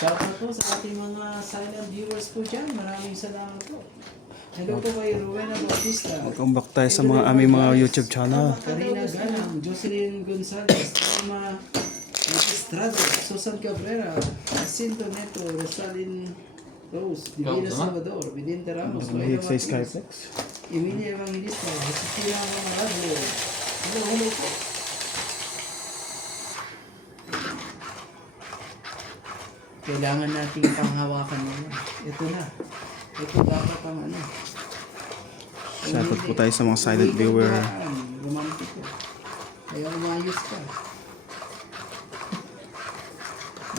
Shoutout po sa ating mga silent viewers po dyan. Maraming salamat po. Hello po kay Rowena Bautista. Welcome back tayo sa mga aming mga YouTube channel. Karina Ganang, Jocelyn Gonzalez, Alma Estrada, Susan Cabrera, Jacinto Neto, Rosalyn Rose, Divina Salvador, Vidente Ramos, Mahit sa Martins, Skyflex. Emilia Evangelista, Josefina Mamarado. Hello po. Kailangan nating panghawakan nila. Ito na. Ito dapat ang ano. Shoutout po tayo sa mga silent viewer. Romantiko. Kaya umayos ka.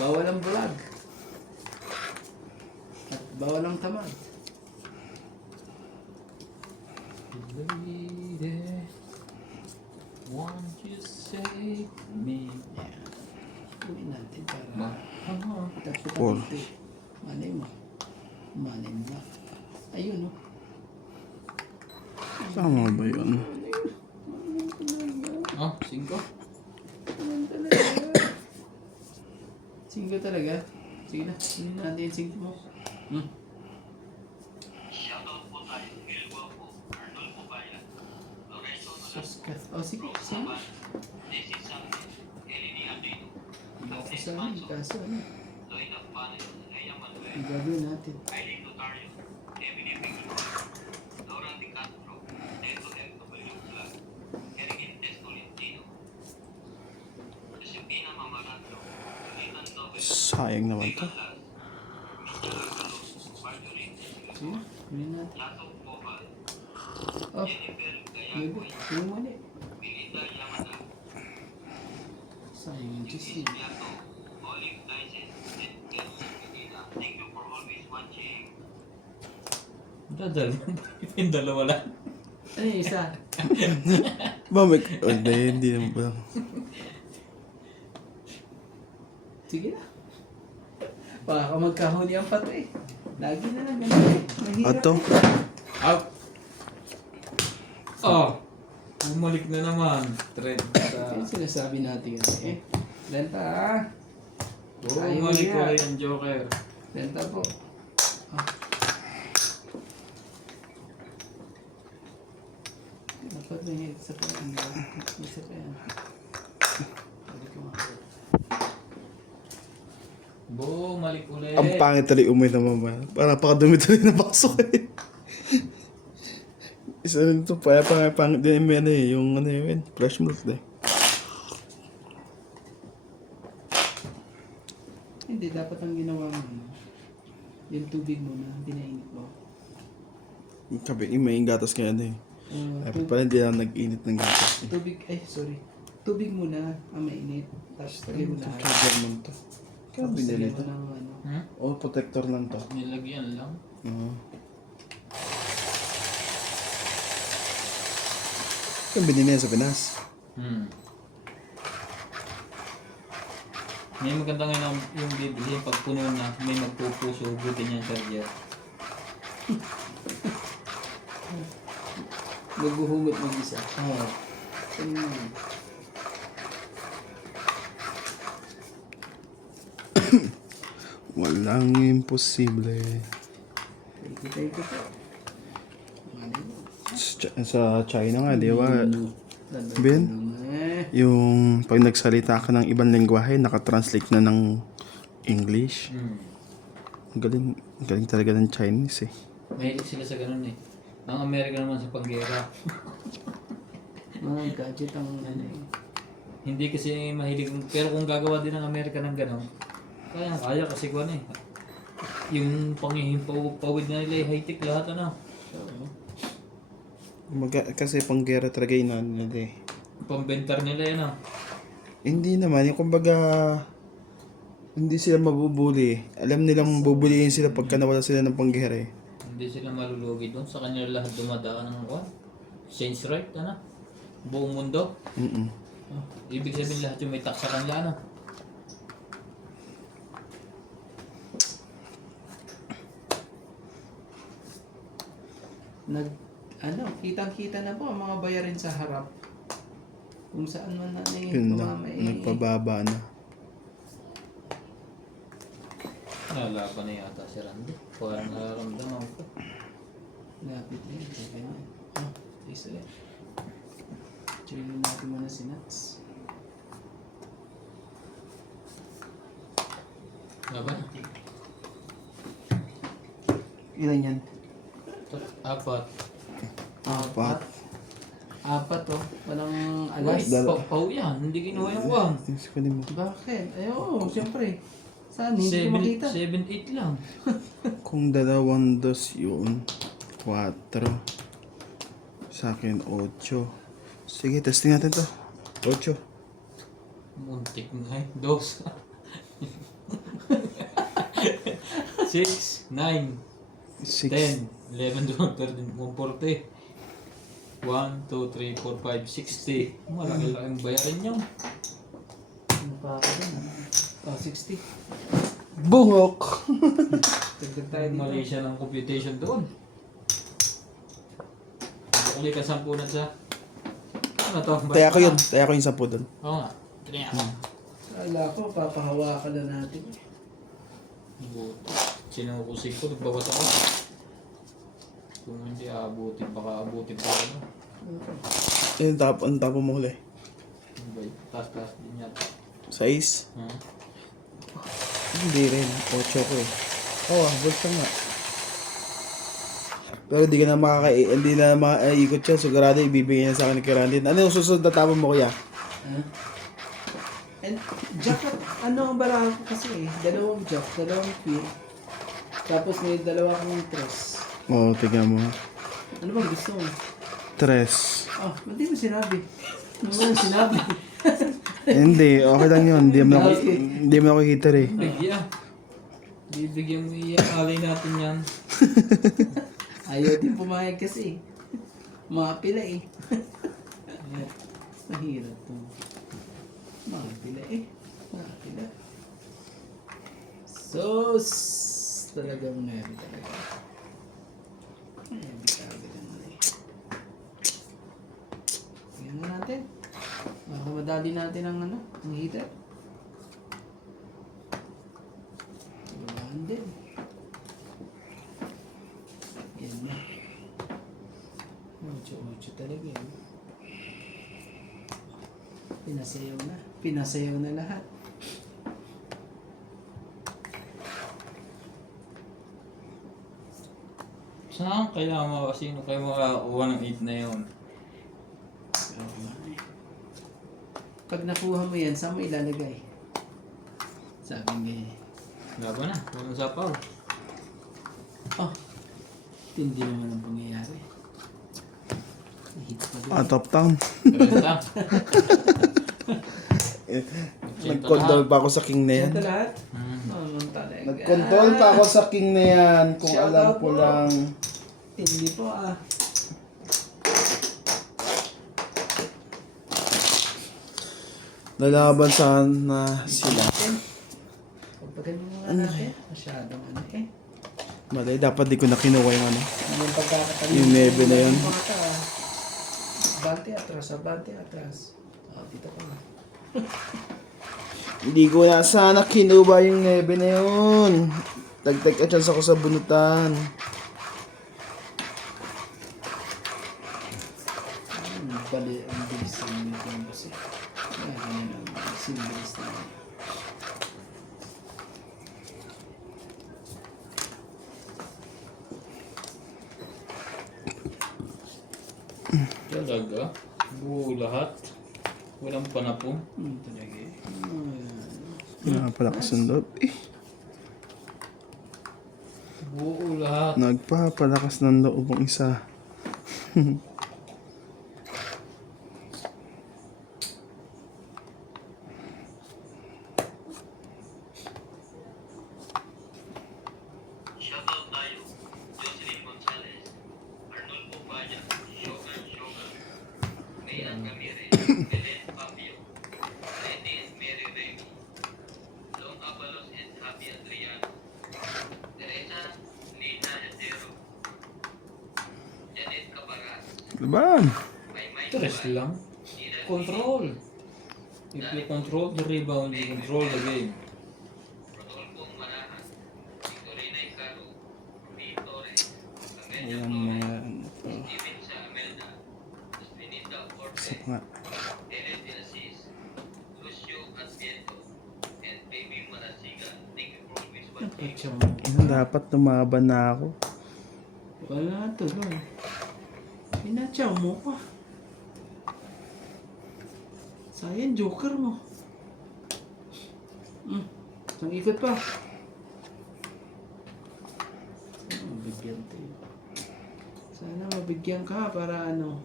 Bawal ang vlog. At bawal ang tamad. Lady, won't you save me? Ayan. Uwi natin para tapos Four. dito. Malay mo. Malay mo ba? Ayun oh. Tama ba yun? Oh, 5? Singgo talaga. Sige na. Sino natin yung singgo mo? Hmm. Sus ka. Oh, sige. Sige. Hindi ako sa amin. Kaso ano? Ang gagawin natin. Sayang naman to. Sige. Kunin natin. Oh. Baby. Kunin mo ulit. Sayang yung cheese. Dadal. Yung dalawa lang. Ano yung isa? Bamik. Hindi naman ba? Sige na. Baka magkahuli ang pato eh. Lagi na lang ganun eh. Mahirap. Ato. Out! Oh! Bumalik na naman. Trend sa... Yung sinasabi natin yan eh. Renta ah. Bumalik ko rin ang Joker. Renta po. Ah. Dapat may isa pa yan. May isa pa yan. Sabi ko nga. Bumalik ulit. Ang pangit tuloy umay naman ba? Para pakadumi tuloy na pasok eh. Isa rin ito, pangit din yung ano eh, yung ano yun, fresh milk eh. Hindi, dapat ang ginawa mo. Yung tubig mo na dinainit mo. Sabi, may gatas kaya ano eh. Dapat pala hindi na nag-init ng gatas eh. Tubig, ay sorry. Tubig muna ang mainit. Tapos tagay mo lahat. Kaya German to. Kaya Tapos binili lagyan mo to. ng ano. Hmm? Oh, protector lang to. Nilagyan lang. Kaya binili yan sa Pinas. Hmm. May maganda ngayon yung bibili, pag puno na, may magpupuso, buti niya yung charger. Maghuhugot mag-isa. Oo. Saan mo yun? Walang imposible. Thank you po. Malay mo. Sa China nga, di ba? Laban Ben? ka naman. Yung pag nagsalita ka ng ibang lengguwahe, nakatranslate na ng English. Hmm. Ang galing talaga ng Chinese eh. Mahilig sila sa ganun eh. Ang Amerika naman sa panggera. Mga gadget ang ano eh. Hindi kasi mahilig, pero kung gagawa din ng Amerika ng ganun, kaya kasi kuwan eh. Yung panghihimpawid na nila, high-tech lahat ano. Kasi panggera talaga yun nila eh. Pambentar nila yan ah. Hindi naman, yung kumbaga, hindi sila mabubuli. Alam nilang bubulihin sila pagka nawala sila ng panggera eh. Hindi sila malulugi doon. Sa kanila lahat dumadaan ng kuwan. Change right, ano? Buong mundo. Oh, ibig sabihin lahat yung may tax sa kanila, ano? Kitang-kita na po ang mga bayarin sa harap. Kung saan man na Yun na, tumama eh. nagpababa na. Nalaban na yata si Randy. Parang nararamdaman ko. Lapit na yun. Ganyan. Oh, taste ulit. Chilin natin muna si Nuts. Laban. Ilan yan? Apat. Apat. Apat oh. Walang Alas. alas. Pau yan. Hindi kinuha yung wang. Tingnan ko din mo. Bakit? Ay, oo, siyempre. Saan? Hindi ko makita. 7-8 lang. Kung 2 dos yun, 4. Sa akin, 8. Sige, testing natin to. 8. Muntik na eh. 2. 6, 9, 6. 10, 11, 12, 13, 140. 1, 2, 3, 4, 5, 60. Malaki-laking bayarin nyo. Ano pa ako dun? Oh, 60. Bungok! Tagdag tayo dito. Mali siya ng computation doon. Uli ka 10 na sa... Ano to? Taya ko yun. Taya ko yung 10 doon. Oo nga. Trinaya ko. Kala ko, papahawakan na natin. Sinukusig ko, nagbawas ako. Kung hindi aabutin, baka abutin pa ako. Ayun, ang tapo mo huli. Taas-taas din yan. 6? Hmm? Hindi rin. 8 ko eh. Oo, abot ka nga. Pero di ka na hindi na makaikot yan. Sigurado ibibigay niya sa akin ni Kirandin. Ano yung susunod na tapo mo kuya? And jack, ano ang bala ko kasi eh. Dalawang jack, dalawang queen. Tapos may dalawa kong tres. Oo, tignan mo. Ano bang gusto mo? 3. Oh, hindi mo sinabi. Ano mo lang sinabi? Hindi, okay lang yun. Hindi mo nakikita rin. Bigyan. Bibigyan mo iyan. Alay natin yan. Ayaw din pumayag kasi. Mga pila eh. Mahirap to. Mga pila eh. Mga pila. Sos! Talagang meron talaga. Ayan, bitabi lang na eh. Tingnan mo natin. Makamadali natin ang ano, ang heater. Walaan din. Yan na. Ocho talaga yun. Pinasayaw na. Pinasayaw na lahat. Saan kaya sino kayo makakuha ng 8 na yun? Oo nga eh. Pag nakuha mo yan, saan mo ilalagay? Sabi niya eh. Laban na. Walang sapaw. Oh, hindi naman ang pangyayari. Hit pa doon. Top town. Renta. Nag-control pa ako sa king na yan. Ito lahat? Hmm. Oo, talaga. Nag-control pa ako sa king na yan. Kung Shout alam out ko po. lang. Hindi po ah. Lalaban sana sila. Pagpagan mo nga natin. Masyadong ano eh. Mali, dapat di ko na kinuha yung ano. Yung pagkakatabi. Yung nebe na yun. Bante atras. Oh, dito pa nga. Hindi ko na sana kinuha yung nebe na yun. Tagtag a chance ako sa bunutan. Bali, ang bilis ng yung kasi. Ganyan ang simbilis na yun. Talaga? Buo lahat? Walang panapong? Talaga eh. Pinapalakas ng loob. Buo lahat. Nagpapalakas ng loob ang isa. Shoutout tayo, Jocelyn Gonzalez, Arnold Popaya, Shogun, Mayan Ramirez, Belen Papio, Renny and Mary Remy, Long Abalos and Happy Adriano, Teresa Lina Yatero, Janet Cabaras, Laban! Maymay Stress Tubay, lang. Nina Control. If you control the rebound, you control the game. Rodolfo Manahan, Echo. Dapat tumaban na ako. Wala tuloy. Pinatsaw mo pa. Sayang, joker mo. Isang ikot pa. Sana mabigyan tayo. Sana mabigyan ka para ano.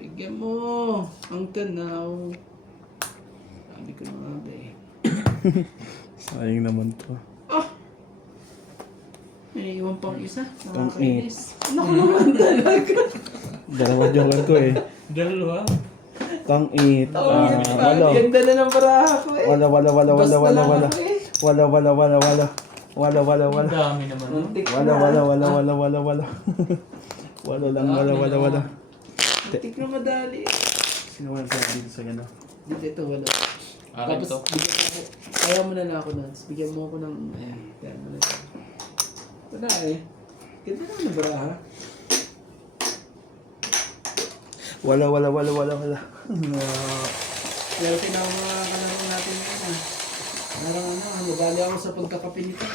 Bigyan mo. Ang tanaw. Sabi ko na nga ba eh. Sayang naman to. May iwan pang isa. Ang Nakakainis. Naku naman talaga. Dalawa joker ko eh. Dalawa. Tang it. Wala. Ganda na ng baraha ko eh. Wala. Basta lang ako eh. Wala. Ang dami naman. Muntik Wala. Wala. Muntik na madali. Sino wala sa dito sa gano'n? Ito, wala. Akin Tapos, to. bigyan mo ako. Kaya mo na lang ako nun. Tapos bigyan mo ako ng... Ayan, kaya mo na lang. Wala eh. Ganda na ng baraha. Wala. Pero tinawag mga kalaro natin yun ah. Parang madali ako sa pagkakapinita.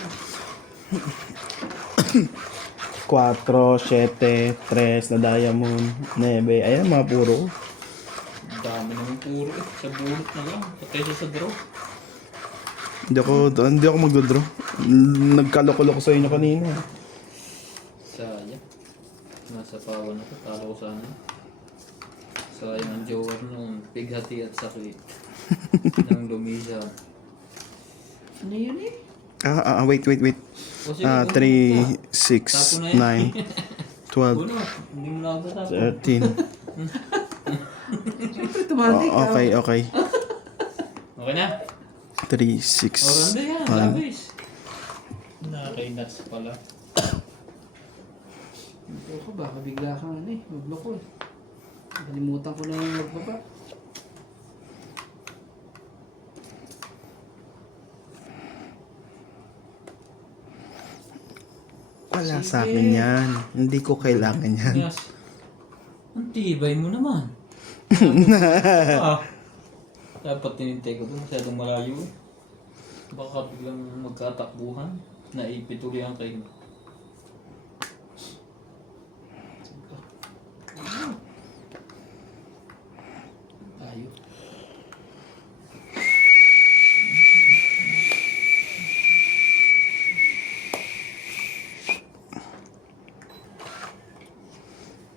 4, 7, 3 na diamond, 9. Ayan, mga puro. Ang dami naman puro eh. Sa bunot na lang. Patay sa draw. Hindi ako magdodraw. Nagkaloko-loko sa inyo kanina. Sayang. Nasa pawan ako. Talo ko sana. Sayang ang joker nung pighati at sakit. Nang lumisa. Ano yun eh? Wait. O sige, 3, 6, 9, 12, Uno, hindi mo na ako tatapon. 13. Siyempre, tumatik ka. Okay. Okay na? 3, 6, Ganda yan, 1. labis. Nakakainas pala. Ito ko, baka bigla kang ano eh, magloko eh. Kalimutan ko na yung magbaba. Wala sa akin yan. Hindi ko kailangan yan. Yes. Ang tibay mo naman. Dapat tinintay ko doon, masyadong malayo eh. Baka biglang magkatakbuhan. Naipit uli ang kayo. Tayo.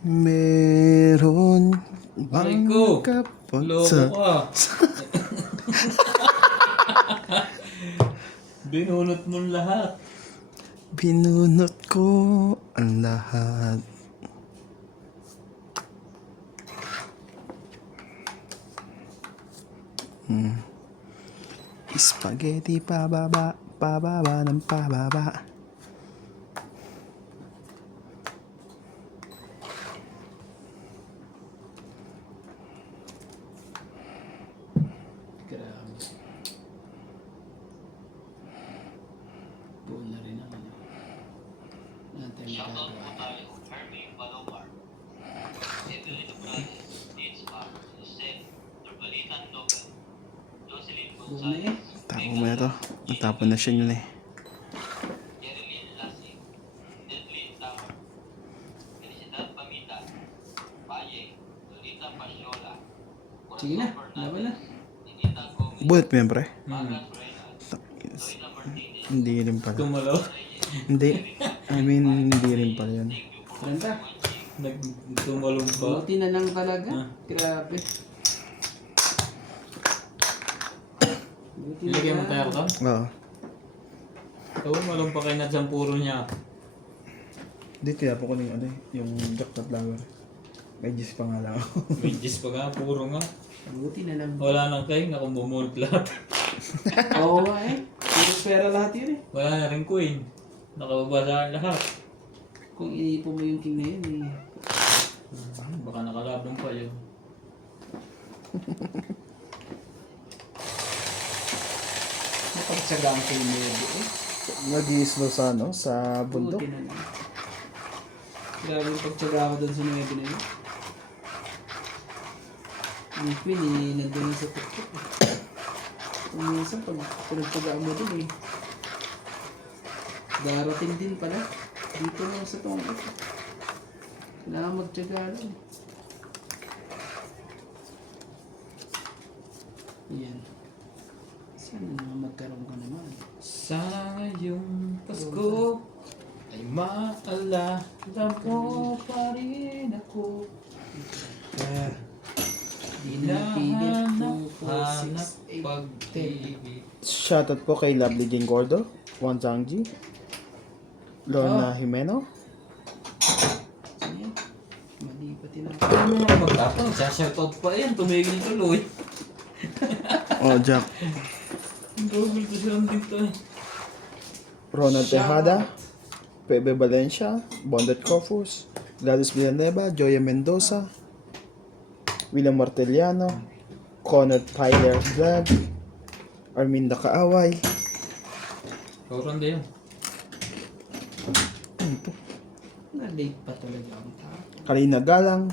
Meron Aray bang ko! kapag Loko sa... ka! Binunot mo lahat. Binunot ko ang lahat. Spaghetti pababa ng pababa. Grabe. Buo na rin ang ano. Natin Shoutout magagawa. po tayo, Hermie Balomar, Evelyn Morales, Nitz Park, Jose, Nurbalitan Logan, Jocelyn Buo na eh. Gonzalez, Tapo mo na to. Natapon na siya yun eh. Jerilyn Lasing, Deadlyn Tower, Felicidad Pamita, Valle, Lolita Pasiola, Sige na, laban na. Ninita Gomez, Bullet mo yan, pre. Magas Reynolds, Lorena Martinez, Hindi rin pala. Tumalaw. Hindi. I mean, hindi rin pala yun. 30. Nagtumalong pa. Buti na lang talaga. Ah. Grabe. Buti na Ilagay mo lang. tayo to? Oo. Oo, malong pa kayo na dyan puro niya. Hindi, kaya po ko yung ano eh, yung jack na flower. May gis pa nga lang ako. May gis pa nga, puro nga. Buti na lang. Wala nang kayo, nakumumulot lahat. Oo nga eh. Puro pera lahat yun eh. Wala na rin coin. Nakababasaan lahat. Kung iniipon mo yung king na yun eh. Baka nakalabang pa yun. Napagtsagaan ko yung medyo eh. Nag-i-slow sa ano, sa bundok. Buti na lang. Grabe yung pagtsaga ko doon sa nuwebe na yun. Yung queen eh, nandun sa tuktok eh. Kung minsan, pag pinagpagaan mo dun eh. Darating din pala. Dito lang sa tong ito. Kailangan magtyaga lang. Yan. Sana naman magkaroon ka naman. Sana ngayong Pasko ay maalala mo pa rin ako. Pinipilit 2, 4, Hanap 6, 8, 10. pag-ibig. Shoutout po kay Lovely Jane Gordo, Juan Zhangji, Lorna Jimeno. Ano yan? Mali pa tinapos. Ano mo nga magtapang? Shoutout pa yan. Tumigil tuloy. Oh, Jack. Google ko silang dito eh. Ronald Tejada, Pepe Valencia, Bondet Cofus, Gladys Villanueva, Joya Mendoza, William Martellano, Connor Tyler Vlog, Arminda Kaaway, Kauran din yun. Na-late pa talaga ang tao. Karina Galang,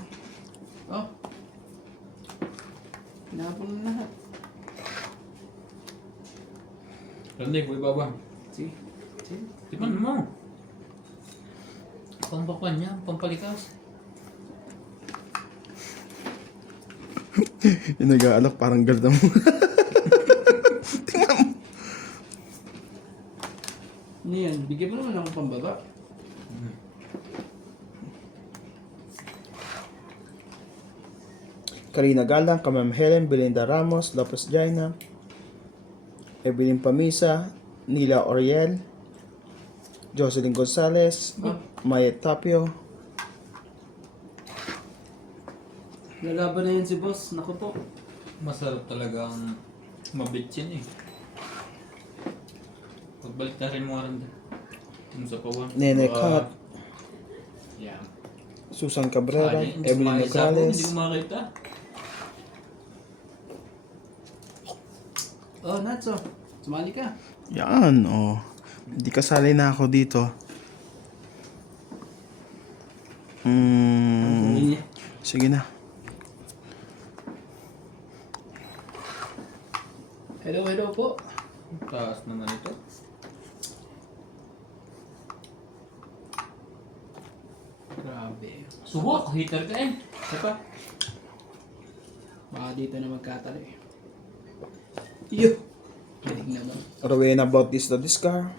Oh. Pinapon na lahat. Randy, buhay baba. Sige. Sige. Tipan mo. Pampakuan niya, pampalikas. yung nag-aalok parang garda mo. Ano yan? Bigyan mo naman ako pambaba. Karina Galang, Kamam Helen, Belinda Ramos, Lopez Jaina, Evelyn Pamisa, Nila Oriel, Jocelyn Gonzalez, Maya Tapio, Lalaban na yun si boss. Naku po. Masarap talaga ang mabitsin eh. Pagbalik na rin mo nga Randy. Yung sa pawan. Nene Kat, Yeah. Susan Cabrera, Hindi Evelyn Hindi ko Nograles, makita. Oh, Natso. Sumali ka. yan, oh. Hindi kasali na ako dito. Sige na. Hello, hello po. Taas naman ito. Grabe. Subok, heater ka eh. Sapa. Baka dito na magkatalo eh. Yo! Galing naman. Rowena Bautista Discar,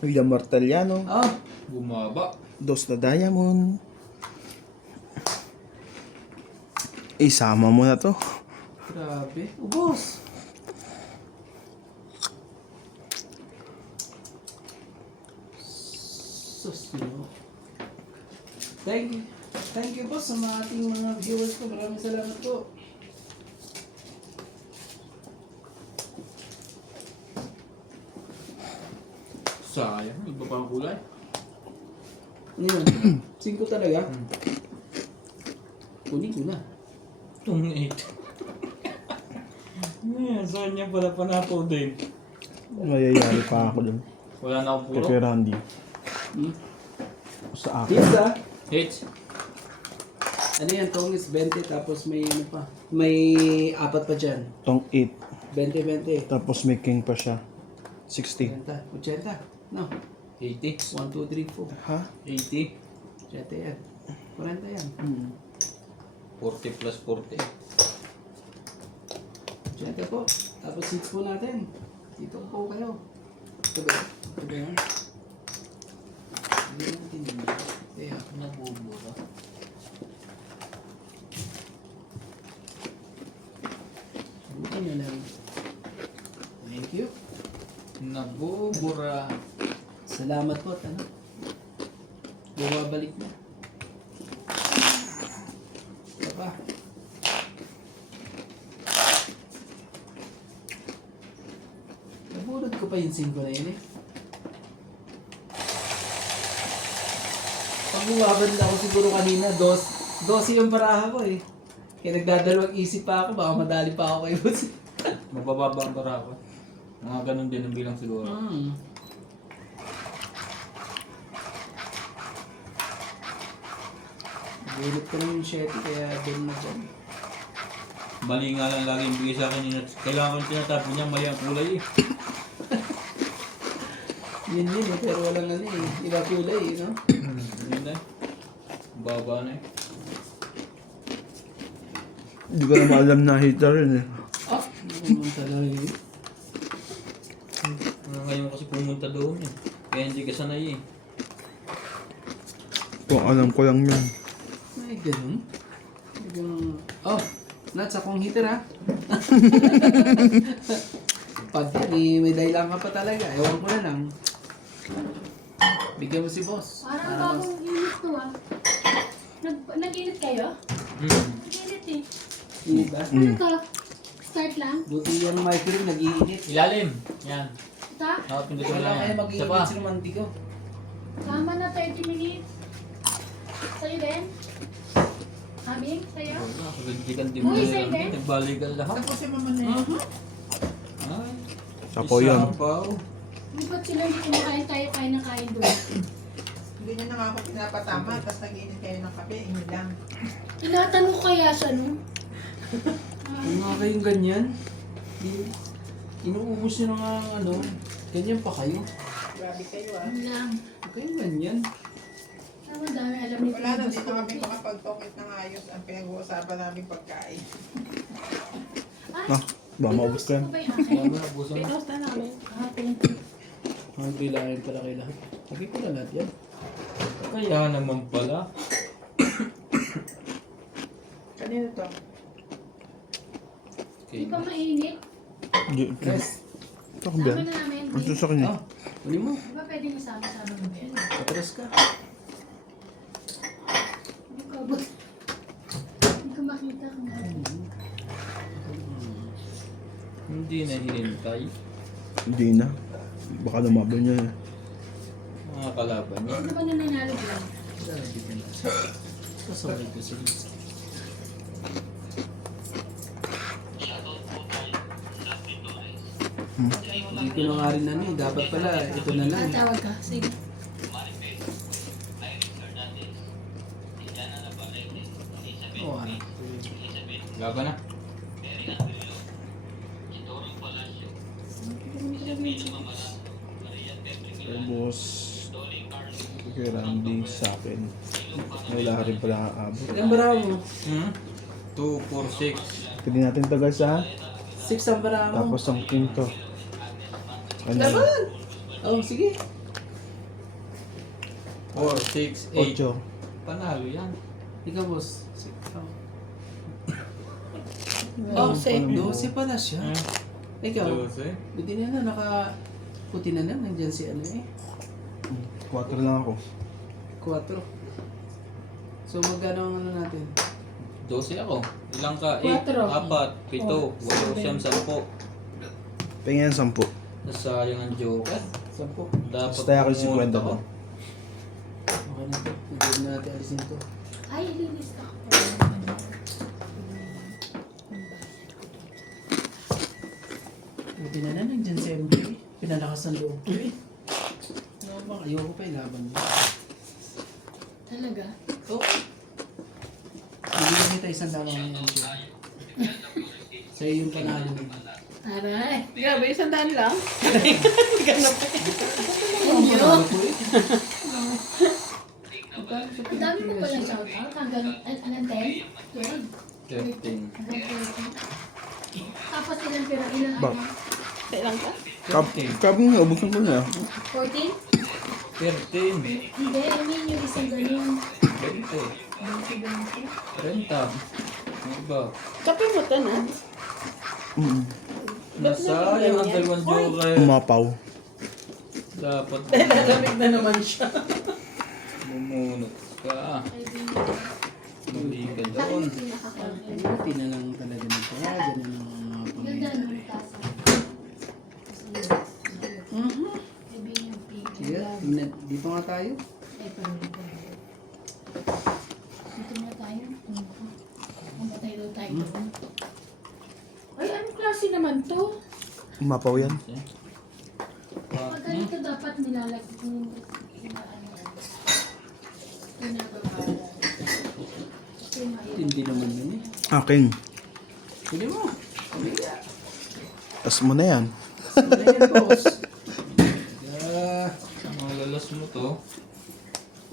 William Martellano, Oh! Bumaba. Dos na Diamond. Isama mo na to. Grabe. Ubos! Sus, no. Thank you. Thank you po sa mga ating mga viewers ko. Maraming salamat po. Sayang, iba pa ang kulay. Ano yun? 5 talaga? Kunin ko na. Itong 8. Saan niya pala panapo din? Mayayari pa ako dun. Wala na akong puro. Kay Randy. Hmm? Sa akin. Pizza? H. Ano yan? Tong is 20 tapos may ano pa. May 4 pa dyan. Tong 8. 20. Tapos may king pa siya. 60. 80. No. 80. 1, 2, 3, 4. Ha? 80. 80 yan. 40 yan. 40 plus 40. 80 po. Tapos 6 po natin. Dito po kayo. Ito ba? Ito ba yan? Hindi natin yun. Kaya, Nabubura. buti nyo lang. Thank you. Nabubura. Salamat po. Ano? Bumabalik na. Baba. Nabulod ko pa yung 5 na yun eh. Pag bumabalik ako siguro kanina, 12 yung paraha ko eh. Kaya nagdadalawang isip pa ako, baka madali pa ako kay boss. Magbababa ang bara ako. Mga ganun din ang bilang siguro. Nagulot ko na yung 7 kaya doon na dyan. Mali nga lang lagi yung bigay sa akin. Kailangan ko tinatapon niya, mali ang kulay eh. Yun eh, pero walang ano eh. Iba kulay eh, no? Yun na eh. Baba na eh. Hindi ko naman alam na heater yun eh. Ah, naman talaga yun. Ngayon kasi pumunta doon eh. Kaya hindi ka sanay eh. Kung alam ko lang yun. Ay, ganun. Ay, ganun. Oh, Nats, akong heater ha. Pag yan eh, may dahilan ka pa talaga. Ewan ko na lang. Bigyan mo si boss. Parang Para mas- bagong init to ah. Nag-init kayo? Hmm. Nag-init eh. Diba? Ano to? Start lang? Buti yung microwave nag-iinit. Ilalim. Yan. Ito? Nakapindot mo Wala lang kaya yan. Isa mag-iinit pa. si Romantico. Tama na 30 minutes. Sa'yo din? Abing? Sa'yo? Nagdidikan din Uy, mo sa'yo na din? nagbalikan lahat. Tapusin mo muna yun. Ay. Ako yun. Isabaw. Hindi ba't sila hindi kumakain tayo kain na kain doon? Hindi nyo na nga ako pinapatama, tapos nag-iinit kayo ng kape, inyo lang. Tinatanong kaya siya no? Yung mga kayong ganyan, inuubos nyo na nga ano, ganyan pa kayo. Grabe kayo ah. Ano lang. Huwag kayong ganyan. Tama dami alam nito. Wala na, dito kami makapag-talkit ng ayos ang pinag-uusapan namin pagkain. Ay, Ah, ba maubos ka yan? ano ba yung akin? Ano na, buso na. Pinost na namin. Kahapon. Ang bilangin pala kayo lahat. Sabi ko na lahat yan. Kaya naman pala. Kanino to? Okay. Hindi pa mainit. Hindi. Yes. Ito ko Sama ba? na namin. Ito sa kanya. Oh, huli mo. Di ba pwedeng masama-sama mo yan? Patras ka. Hindi ko abot. Hindi ko makita kung ano. Hindi na hinintay. Hindi na. Baka lumaban niya. Mga kalaban niya. Ano ba nananalig lang? Grabe ka na. Kasabay ko sa list. Shoutout po kay Justin Torres. Hindi ko na nga rin ano eh. Dapat pala, ito na lang. Tatawag ka. Sige. Maripel. Irene Fernandez. Indiana Navarrete. Elizabeth Oo, ano. Elizabeth. Laban na. Mary Anguilo. Itorong Palacio. Isabela Mamarango. Maria Pepe Milano. Tapos, Dolly Carlos. kay Randy sa akin. Wala rin pala aabot. Ilang barao mo? 2, 4, 6. Pwede natin to guys ha. 6 ang barao mo. Tapos ang quinto. Ano? Laban! Oh, sige. 4, 6, 8. 8. Panalo yan. Ikaw, boss. Oh, 12 pala siya. Ikaw, 12. buti na na, puti na lang. Nandyan si ano eh. 4 lang ako. 4. So, magkano ang ano natin? 12 ako. Ilang ka? 8, 4. 4, 7, 8, 10. Tingnan 10. Nasayang ang joker. 10. Dapat Basta ako si pumunta 50 ako. ba? Okay na ito. Hindi na natin alisin ito. Ay, linis ka. Buti na na, nandyan si MJ. Pinalakas ng loob ko eh. Ano ba? Ayoko pa ilaban mo. Talaga? Oh. Bibigyan kita isang lamang ng MJ. Sa'yo yung panalo mo. Aray. Grabe, 100 lang. Ang panalo ko eh. Ang dami mo pala shoutout. Hanggang, anong 10? 12? 13. Hanggang 14. Tapos ilang pira, ilang Ba? ano? Kailan ka? Kabing ubusan ko na. 14? 13. Hindi, I mean yung isang ganyan. 20. 20. 30. Ano ba? Kape mo to na. Nasayang ang dalawang joker. Umapaw. Dapat Lalamig na naman siya. bumunot ka. Muli ka Bakit doon. yung pinakakontent? Buti na lang talaga nito. Ganun ang mga Ganda pamilya. ng tasa. Sabihin yung pink. Sige, dito nga tayo. Ay, parang dito. Dito na tayo. Mamatay daw tayo doon. Ay, anong klase naman to? Umapaw yan. Pag ganito dapat nilalagay yung pinagagawa. Hindi naman yun eh. Akin. Pwede mo. Pamilya. As mo na yan. Ayan, boss. Ang lalas mo to.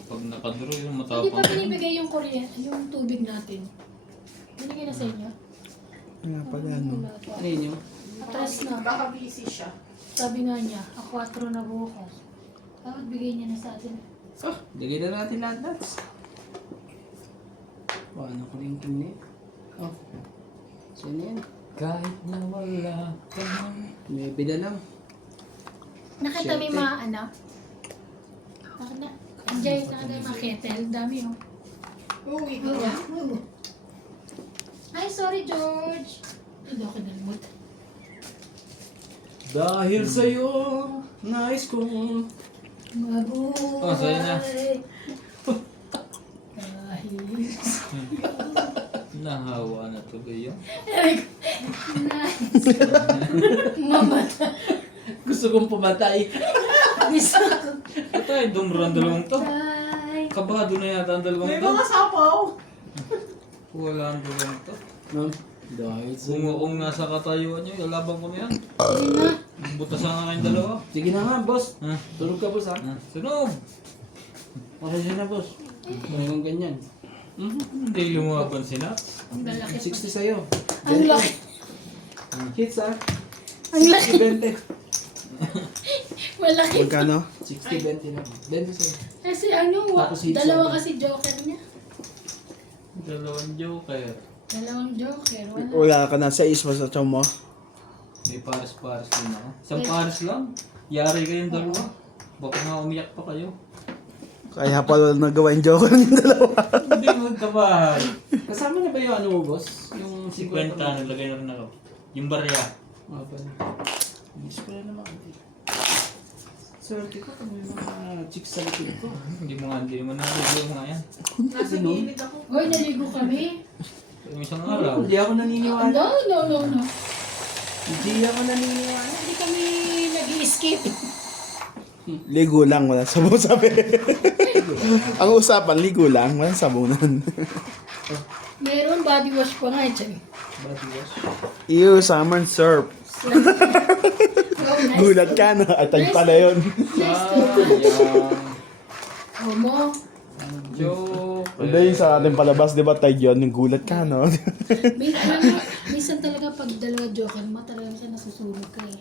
Pag nakadro yung Hindi matapang. pa binibigay yung kuryente, yung tubig natin. Binigay na sa inyo? Nga pala, no? Wala pa. Ano yun yung? Atras na. Baka busy siya. Sabi nga niya, a 4 na bukas. Dapat bigay niya na sa atin. Oh, lagay na natin lahat nuts. Paano ko rin kini? Oh. Saan yan? Kahit na wala ka na. May bida lang. Nakita mo yung mga ano? Nakita? Andiyan, nakita yung mga kettle. Dami oh. Uwi ka na. Ay, sorry George. Hindi ako nalimut. Dahil sa'yo, nais kong... Mabuhay. Oh, sa'yo na. Dahil... Nahawa na tuloy yun. Nice. Mamata. Gusto kong pumatay. Gusto ko. Ito ay dumrang dalawang to. Tay. Kabado na yata ang dalawang May to. mga sapaw. Wala ang dalawang to. Ma'am, dahil sa'yo... Kung nasa katayuan nyo, ilabang ko na yan. Sige na. Butasan nga kayong dalawa. Sige na nga, boss. Ha? Tulog ka, boss, ha? Sunog! Pasensya na, boss. Mayroong ganyan. Hindi lumaban si Nats. Ang lalaki. 60 sa'yo. Ang laki. Hits, ha? Ang laki. 20. Malaki. Magkano? 60-20 na. 20 sa'yo. Kasi ano, Tapos hits dalawa natin. kasi joker niya. Dalawang joker. Dalawang joker. Wala. Wala ka na sa isma sa tiyan mo. May pares-pares din ako. Isang pares lang. Yari kayong dalawa. Baka nga umiyak pa kayo. Kaya pala nagawa yung joker ng dalawa. Hindi mo kabahay. Kasama na ba yung ano mo, boss? Yung 50 50. naglagay na rin ako. Yung barya. Mga pa na. Miss ko na naman. Swerte ko kung may mga chicks sa likod ko. Hindi mo nga nga yan. Nasa gilid ako. Hoy, naligo kami. Yung isang araw. Hindi ako naniniwala. No. Hindi ako naniniwala. Hindi kami nag-i-skip. Ligo lang, wala sabon sabi. Ang usapan, ligo lang, walang sabunan. Meron body wash pa nga dyan. Body wash. Ew, summer surf. Oh, nice. Gulat ka, no? Atay pala yun. Sayang. Oh, mo. Joker. Hindi yung sa ating palabas, di ba tayo yun? Yung gulat ka, no? Minsan talaga pag dalawa joker mo, talaga minsan nasusunog ka eh.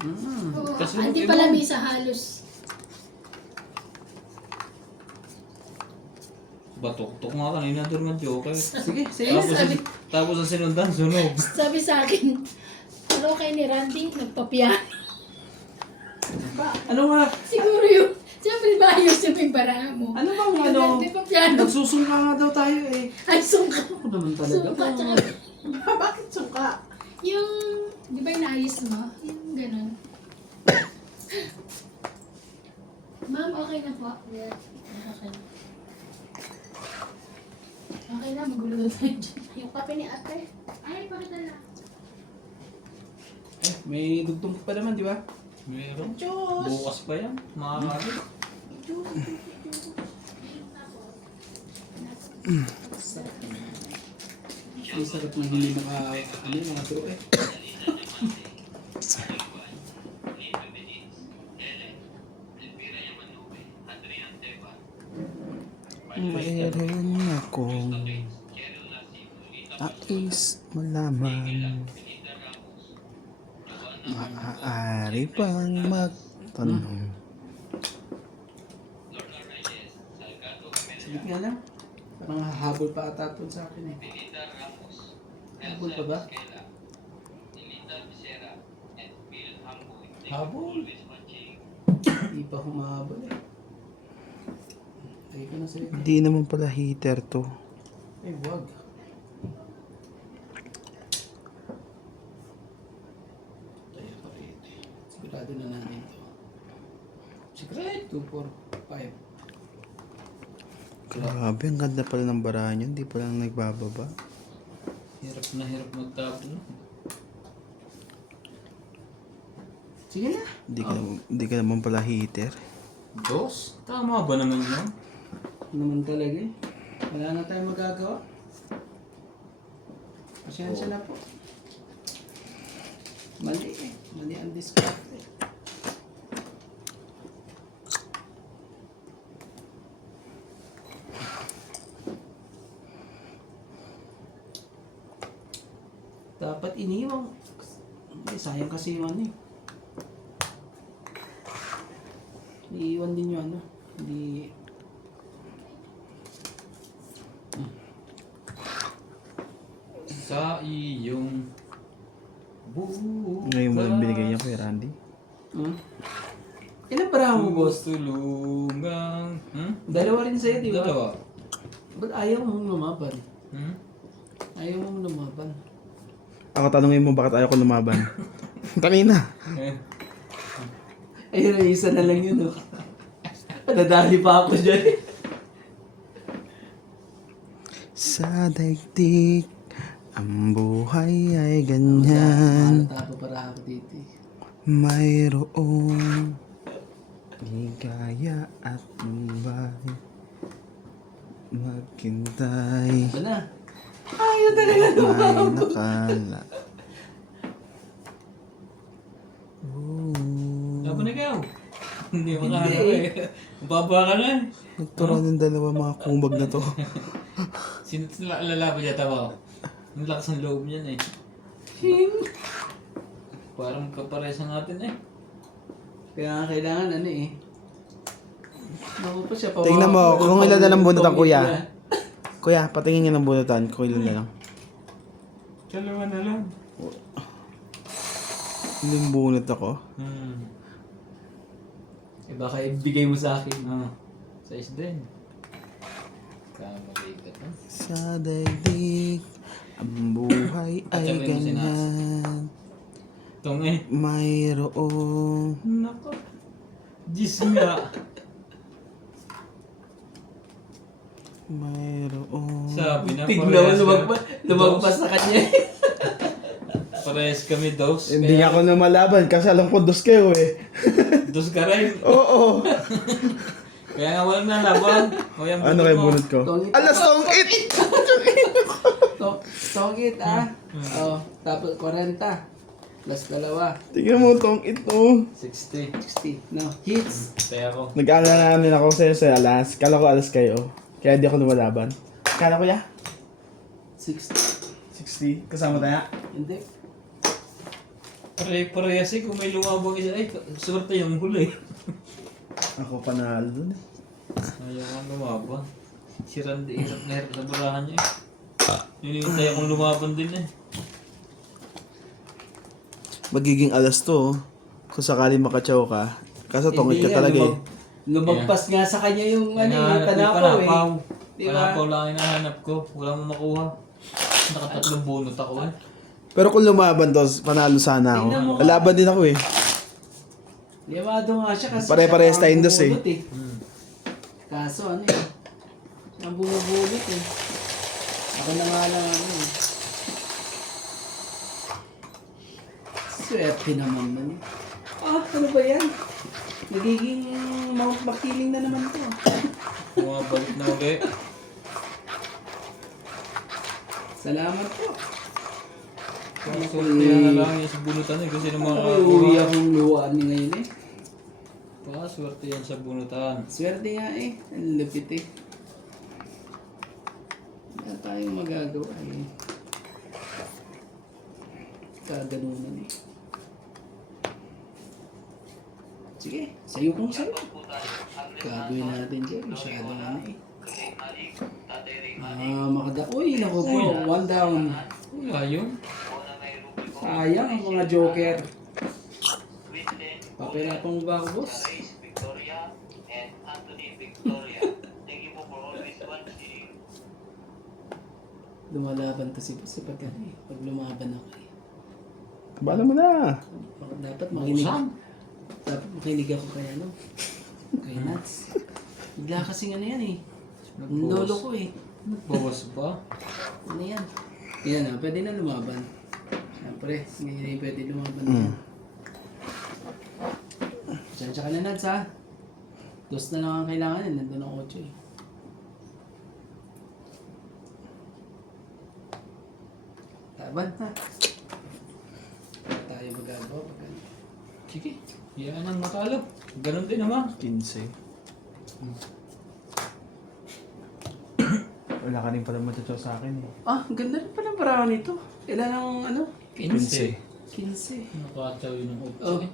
Oo, Kasi hindi mag-inom. pala misa halos. Batok-tok nga kanina doon ng joker. Sige, sige. Tapos ang sinundan, sunog. Sabi sa akin, ano kay ni Randy, nagpapiano. Ano nga? Siguro yung, siyempre ba ayos yung baranga mo? Ano bang ano? Nagpapiano. Nagsusungka nga daw tayo eh. Ay, sungka. Ako naman talaga. Sungka, tsaka Bakit suka? yung, di ba yung naayos mo? Yung ganun. Ma'am, okay na po. Yeah. Okay na. Okay na, magulo na tayo dyan. Yung kape ni ate. Ay, pakita na. Eh, may dugtong pa naman, di ba? Meron. Diyos! Bukas pa yan. Maaari. Ang sarap na hindi mga turo eh. Mayroon akong nais malaman. Maaari bang magtanong? Sige nga lang. Parang hahabol pa ata ito sa akin eh. Habol pa ba? Habol? Hindi pa humahabol eh. Lagi ko na sa ito. Hindi naman pala heater to. Ay, wag. Tayo pa rin. Sigurado na natin ito. Secret! 2, 4, 5. Grabe, ang ganda pala ng barahan niya. Hindi pala nagbababa. Hirap na hirap magtapon. Sige na. Hindi ka naman pala heater. Dos? Tama ba naman yun? Naman talaga eh. Wala na tayong magagawa. Pasensya na po. Mali eh. Mali ang discount eh. Dapat iniwan. Sayang kasi yung ano eh. Iiwan din yung ano. Hindi... Sa iyong bukas. Ngayon mo lang binigay niya kay Randy. Hmm? Ilan para mo, boss? Tulungang... Dalawa rin sa'yo, di ba? Dalawa. Ba't ayaw mong lumaban? Hmm? Ayaw mong lumaban. Ako tanongin mo bakit ayaw ko lumaban. Kanina. Eh, Ayun, isa na lang yun, oh. Nadali pa ako dyan. Sa daigdig, ang buhay ay ganyan. Tapo para ako dito eh. Mayroong ligaya at buhay. Maghintay. Ito na. Ayaw talaga May lumaban. nakala. laban na kayo. Hindi mo Hindi kaya eh. Baba ka na. Nagturo ng dalawa mga kumbag na to. Sino lalaban niya tawa? Ang lakas ng loob niyan eh. Parang kapares ang atin eh. Kaya nga kailangan ano eh. Naku pa siya. Tingnan mo, kung ilan na lang bunutan, kuya. Kuya, patingin niya ng bunutan. Kung ilan na lang. Dalawa na lang. Hindi bunot ako. Eh baka ibigay mo sa akin. Size din. Kamalikat na. Sa daigdig, ang buhay At ay sabihin mo si Nas. ganyan. Itong eh. Mayroong Nako. Diyos nga. mayroong Sabi na Tignan mo, lumagpas sa kanya. Parehas kami dos. Hindi nga ako lumalaban kasi alam ko dos kayo eh. Dos ka rin. Oo. Kaya nga walang nalaban. O yan, Ano kay bunot ko? Tongit. Alas tong it! Tongit ah. Oh, tapos 40. Plus dalawa. Tingnan mo tong it oh. 60. 60. No, hits. Kaya ako. Nag-aalala namin ako sa'yo sa alas. Kala ko alas kayo. Kaya di ako lumalaban. Kala ko ya? 60. 60. Kasama tayo? Hindi. Parehas eh. Kung may lumabang isa. Ay, swerte yung huli. Ako panalo dun eh. Ayaw nga lumaban. Si Randy, hirap na hirap sa burahan niya eh. Hinihintay akong lumaban din eh. Magiging alas to oh. Kung sakali makatsaw ka. Kaso tongit ka Hindi talaga nga, eh. Lumagpas nga sa kanya yung ano, yung Hinahanap ko yung tanapaw eh. panapaw. Di ba? Panapaw lang ang hinahanap ko. Wala mo makuha. Nakatatlong bunot ako eh. Pero kung lumaban to, panalo sana ako. Tingnan mo. Lalaban din ako eh. Liyamado nga siya kasi Pare-parehas siya tayong dos eh. bumubulot Kaso ano eh. Siya ang bumubulot eh. Ako na nga lang ano eh. Swerte naman man eh. Ano ba yan? Nagiging Mount Makiling na naman to. Bumabalik na uli. Salamat po. Swerte na lang yung sa bunutan eh. Kasi nung mga Uwi akong luwaan niya ngayon eh. swerte yan sa bunutan. Swerte nga eh. Ang lupit eh. Wala tayong magagawa eh. Kaganunan eh. Sige, sayo kung sayo. Gagawin natin dyan. Masyado na eh. Uy, naku po. One down. Wala yun. Sayang ang mga joker. Papera pang ba ako, boss? Victoria and Anthony Victoria. Thank you po for always watching. Lumalaban to si boss pag ano eh. Pag lumaban ako eh. Bala mo na. Dapat makinig. Dapat makinig ako kay ano. Kay Nats. Bigla kasing ano yan eh. Ang lolo ko eh. Bawas ba? Ano yan? Yan ah, pwede na lumaban. Siyempre, hindi pwede lumaban yan. Sensya ka na Nats ha. Dos na lang ang kailangan eh. Nandun ang 8 eh. Laban na. Wala tayo magagawa. Sige, yan ang matalo. Ganun din naman. 15. Wala ka rin pala matutuwa sa akin eh. Ah, ang ganda rin pala parang nito. Ilan ang ano? 15. 15. Nakataw yun ng Oh. 8.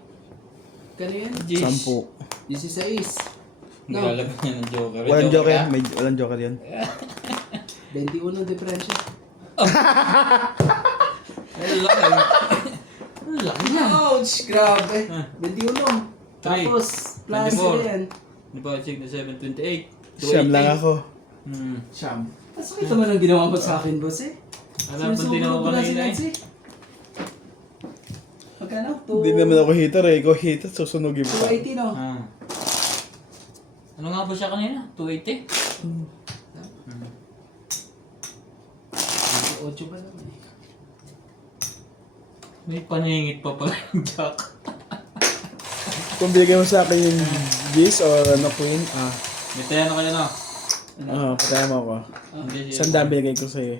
Kano yan? 10. 16. No. Nilalagyan niya ng joker. May Walang joker. ka? Walang joker yan. 21 diferensya. Ay, laki. Ang laki na. Ouch! Grabe. 21. Tapos, plus 24. yan. Di ba, check na 728. Siyam lang ako. Siyam. Masakit naman ang ginawa mo sa akin, boss eh. Alam, pag tinawa ko na yun eh. Magkano? Hindi naman ako hitter eh. Ikaw hitter, susunugin pa. 280 no? Ah. Ano nga ba siya kanina? 280? 8 pa naman eh. May paningit pa pala yung jack. Kung bigyan mo sa akin yung G's o ano queen, May tayo na kayo na. pataya mo ako. Hindi siya. Sandaan binigay ko sa'yo.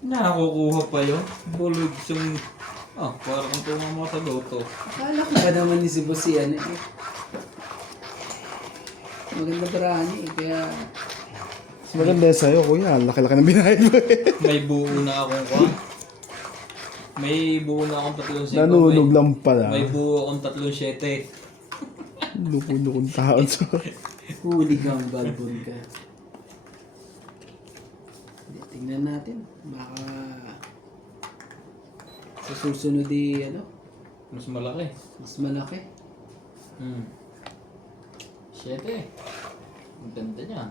Nakukuha pa yun. Bulog siyang... parang kung tumama sa goto. Akala ko ba naman ni si boss yan eh. Maganda parani eh. Kaya... Mas maganda yan sa'yo, kuya. Laki-laki ng binayad mo eh. May buo na akong May buo na akong 3 Nanunog lang pala. May buo akong 3-7. Lukong taon so. Huli kang balbon ka. Hindi, tingnan natin. Baka... Sa susunod ano? Mas malaki. Mas malaki. 7. Ang ganda niya.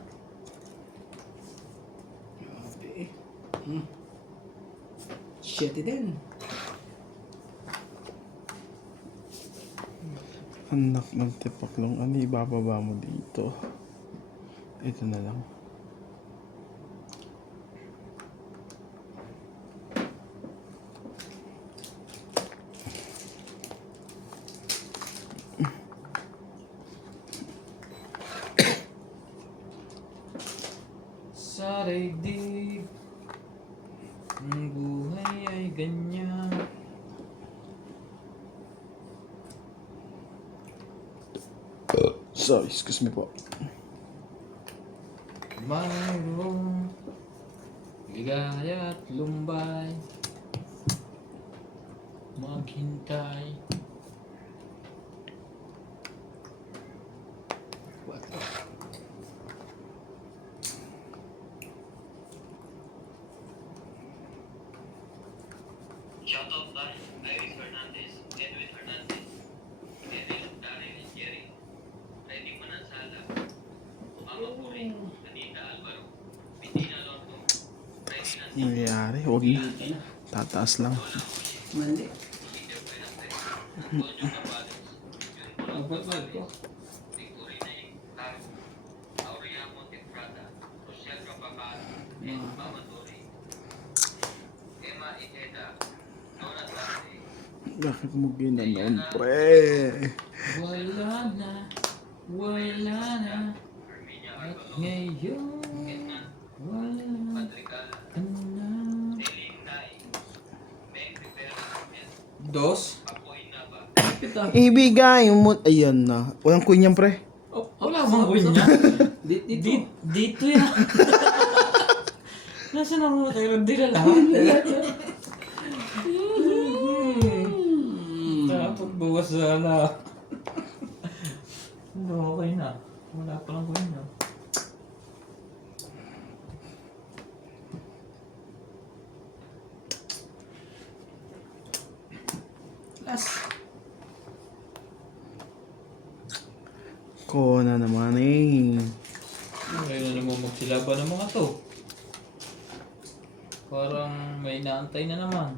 Grabe. 7 din. Anak ng tipaklong, ano ibababa mo dito? Ito na lang. Sa daigdig, ang buhay ay ganyan. Sorry, excuse me po. Mayroong ligaya at lumbay, maghintay. 4. Shoutout tayo. Iris Fernandez, Edwin Hernandez, Edwin, Darren, and Jerry. Ready Manansala, Mama Puri, Anita Alvaro, Bettina Lorto, Ready Nancy, Nangyayari, huwag na. Tataas lang. Mali. Peter Fuenante, Antonio Cabales, Jun Colón ko. Victorina Caro, Aurea Montefrada, Rochelle Capacaro, and Mama Tori, Emma Iteta, Nora Dante, Bakit mo ginanon, pre? Wala na, wala na, Herminia at Argolo, ngayon, Edna, wala Patricala, ka na. Celine Nay, Meg Rivera, and Dos? Apoy Nava. Ito. Ibigay mo... Ayan na. Walang queen yan, pre. Wala bang queen niya? Dito. Dito yan. Nasaan ang mga kayo? Di na lahat. Dapat bukas sana. Okay na. Wala pa lang queen na. Last. Ko na naman eh. Ngayon na naman magsilaban ng mga to. Parang may inaantay na naman.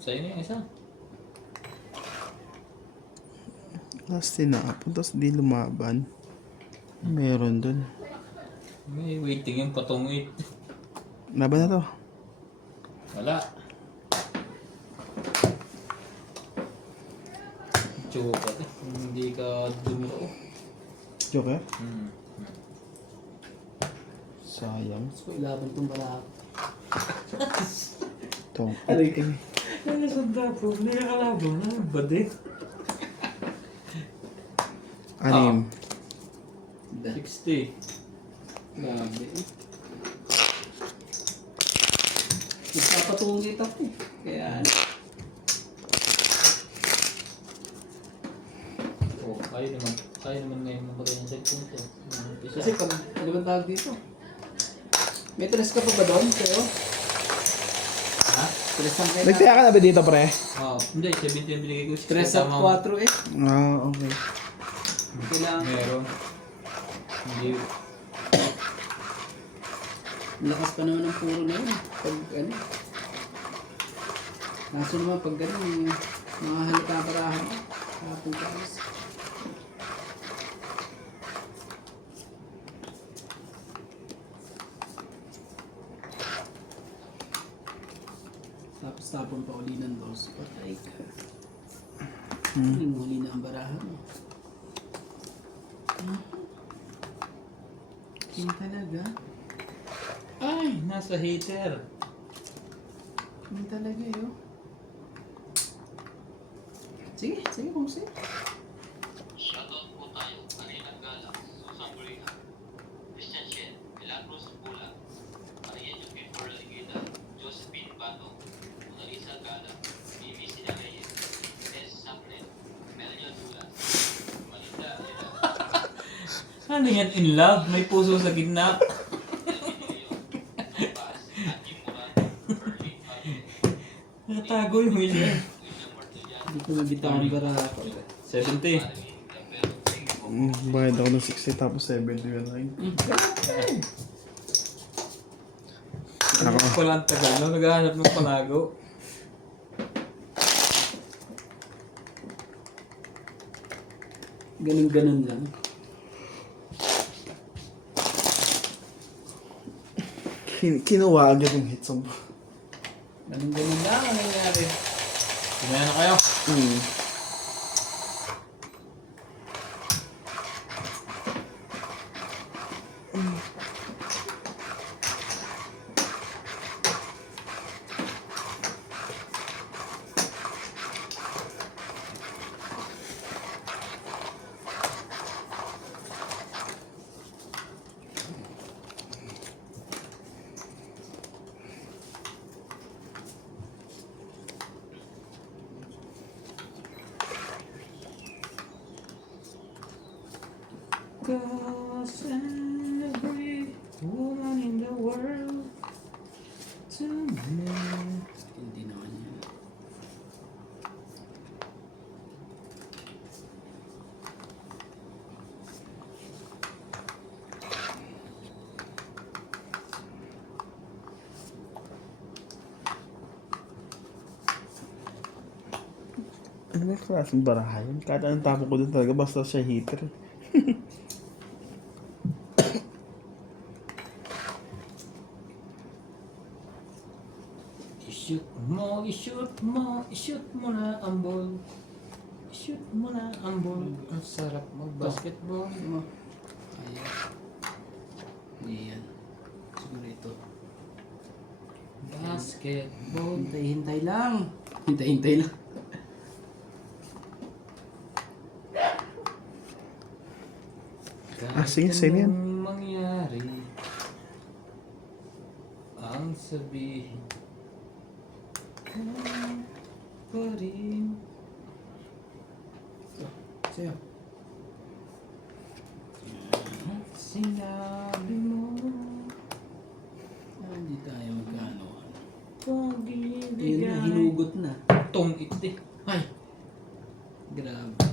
Sa'yo na yung isa. Last tinapon, tapos di lumaban. Meron dun. May waiting yung patungit. Laban na to. Wala. Chupa eh. Hindi ka dumiro. Joker? Sayang. Gusto ko ilaban tong barako. Ito. Aray. Ano sa dapo? Hindi ka kalabang na. Bade. 6. 60. Grabe eh. Magpapatungit ako eh. Kaya, Oh, kaya naman ngayon mamatay ng cellphone ko. kasi pag, ano ba tawag dito? May tres ka pa ba doon, Teo? Ha? Tres ang kaya Nagtaya ka na ba dito, pre? Oh, hindi. 70 yung binigay ko. Tres at 4 eh. Okay. Kailangan, Meron. Hindi. lakas pa naman ng puro na yun. Pag ano. Kaso naman pag gano'n, mga halika-parahan. Kapag kalis. Tapos tapon pa uli ng dos. Patay ka. Yung huli na ang barahan mo. King talaga. Ay, nasa heater. King talaga yun. Sige, sige kung sige. Shoutout po tayo. Kanilang Gala, Susan Burina, Christian Shen, Milagros Bula, Maria Jupin Forligida, Josephine Bato, Monalisa Gala, Mimi Sinareyes, S. Saplet, Melia Dula, Malinda Alira, Ano yan? In love? May puso sa gitna. Nobas, Aki Murat, Erwin Fabio, Natago yung wheel yan. William Martilian, Hindi ko nabitawan bara ako. 70. Bayad ako ng 60 tapos 70 yun lang. Ako pala ang tagal. No? Naghahanap ng palago. Ganun-ganun lang. Kinuha agad yung hit song. Ganun-ganun lang ang nangyari. Kumaya na kayo. Cause every woman in the world to me. Hindi naman yan. Ano ba yung klaseng baraha yun? Kahit anong tapo ko dun talaga, basta siya heater. I-shoot mo, i-shoot mo, i-shoot mo na ang ball. I-shoot mo na ang ball. Ang sarap mag-basketball. Ano mo? Ayan. Ayan. Siguro ito. Basketball. Hintay-hintay lang. Hintay-hintay lang. Sige, same yan. Anong mangyari, ang sabihin ko pa rin. Sa'yo. At sinabi mo, Hindi tayo magkano. Ayun na, pag-ibigay. hinugot na. Tong iti. Ay, Grabe.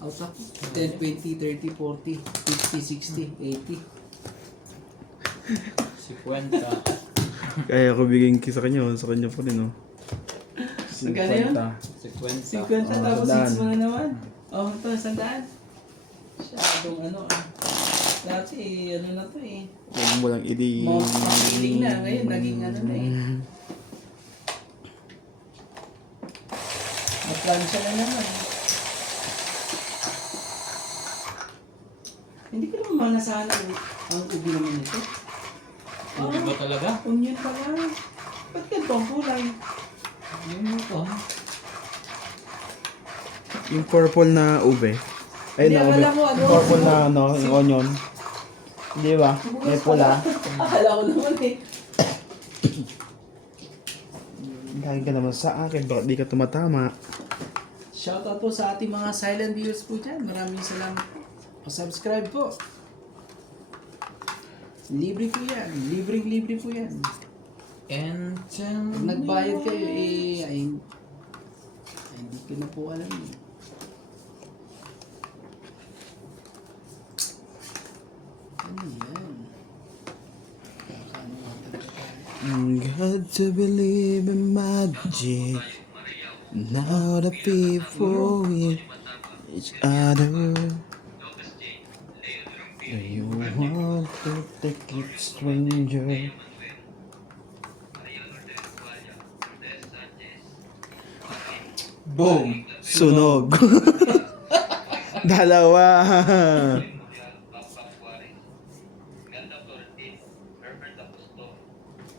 Out of 10, 20, 30, 40, 50, 60, 80. si Cuenta. Kaya ko bigyan sa kanya pa rin, oh. Magkano yun? 50. Si Cuenta. 50 tapos sandaan. 6 mo na naman. Oh, ito, sandaan. Masyadong ano ah. Dati ano na to eh. Huwag mo lang ili... Mapiling na. Ngayon naging ano na eh. Maplansya na naman. Hindi ko naman manasahan ang ubi naman ito. Ube ba talaga? Onion pala. Ba't ganito ang kulay? Yung ito. Yung purple na ube. Ay, Hindi, na ube. akala ko ano. Yung purple na ano, yung onion. Di ba? May pula. Akala ko naman eh. Lagi ka naman sa akin, bakit di ka tumatama? Shoutout po sa ating mga silent viewers po dyan. Maraming salamat po. Pa-subscribe po. Libre po yan. Libre po yan. And Pag nagbayad kayo, ay hindi ko na po alam. Ano yan? Ano nga talaga tayo? Got to believe in magic. Now the people with each other. Do you want to take it stranger? boom! Sunog. Dalawa.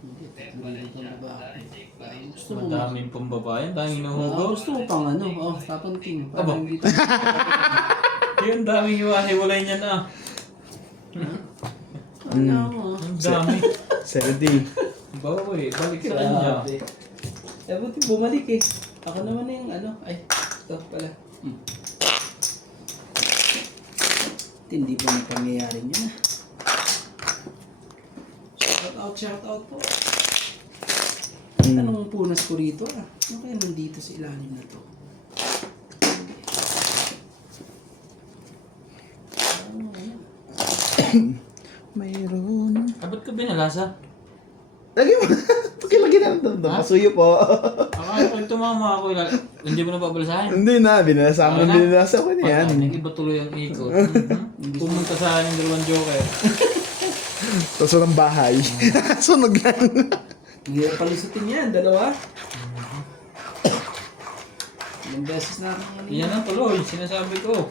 Hindi, tatlo itong babae. Parang gusto mo. Madaming pambabayan, daming Ah, nahugo. gusto mo pang ano? Oh, papanting. Aba. Parang dito. Yung daming hiwa-hiwalay niya na. Ano mo? Ang dami. 70. Bawi, balik sa kanya. Grabe. Eh, buti bumalik eh. Ako naman na yung ano. Ay, ito pala. Hindi po may pangyayari niya. Shout out po. Anong punas ko rito ah? Ano kaya nandito sa ilalim na to? Mayroon. Ah, ba't ka binalasa? Lagi mo. Lagi na ito. Pasuyo po. Akala ko tumama ako. Hindi mo na babalasahin. Hindi na. Binasa mo. Wala na. Binasa ko na yan. Pag iba tuloy ang ikot. Pumunta sa akin yung dalawang joker. Tapos walang bahay. Sunog lang. Hindi na palusutin yan, dalawa. Ilang beses na ako Yan ang tuloy, sinasabi ko.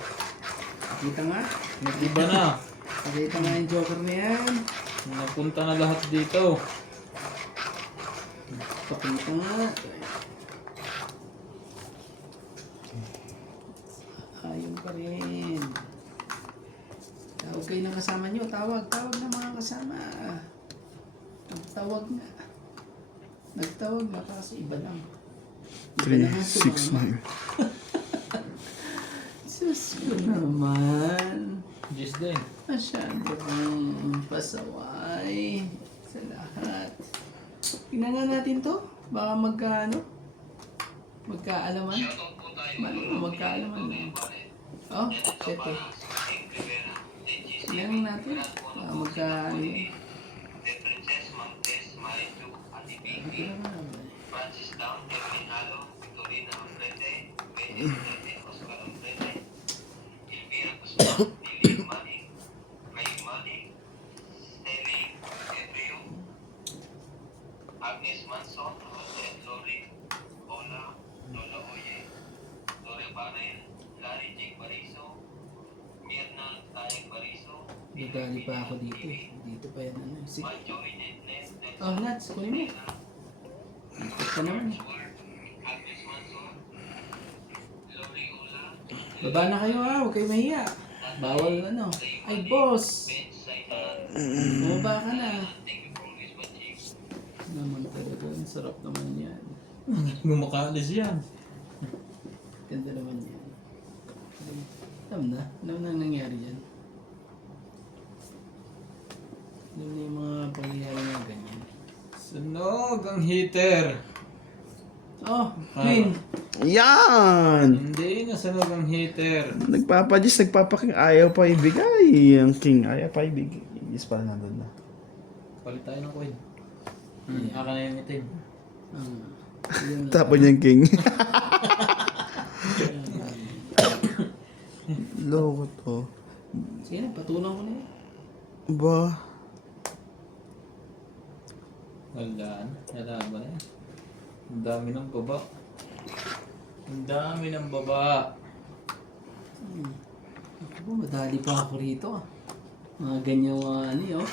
Nakita nga. Nag-iba na. Nakita nga yung joker na yan. Napunta na lahat dito. Pakita nga. Ayun pa rin. Tawag kayo ng kasama nyo. Tawag na mga kasama. Nagtawag na. Nagtawag na kasi iba lang. 3, 6, 9. Sus ko naman. Diyos din. Masyado kong pasaway sa lahat. Tingnan nga natin to. Baka magkaalaman. Magkaalaman na. Oh, eto. Tingnan natin. Baka magkaalaman. Francis Down, Kevin Halo, Victorina Frente, Benny Frente, Oscar Frente, Elvira Guzman, Lili Mali, May Mali, Stanley Ebrio, Agnes Manson, Jose Lori, Ola, Lola Oye, Lore Barrel, Larry J. Bariso, Mirna Tayeg Bariso, Nadali pa ako dito eh. Dito pa yan ano. Sige. Joey Netnet, Oh, Nats, kunin mo. Ikot ka naman eh. Agnes Manson, Lori Ola, Baba na kayo ha, huwag kayo mahiya. Bawal ano. Ay, boss! Bumaba ka na. Naman talaga, ang sarap naman yan. Gumakalis yan. Ganda naman yan. Alam na ang nangyari yan. Alam na yung mga pangyayari na ganyan. Sunog ang heater. Oh, clean! Yan! Hindi, nasunog ang heater. Nagpapadis, nagpapaking ayaw pa ibigay. Ang king ayaw pa ibigay. Yes pala nandun na. Palit tayo ng coin. Aka na yung itim. Yun. Tapon yung king. Loko to. Sige na, patulang ko na yan. Ba? Wala na. Wala ba na yan? Ang dami ng baba. Ang dami ng baba. Ako, madali pa ako rito ah. Mga ganyang ano yun,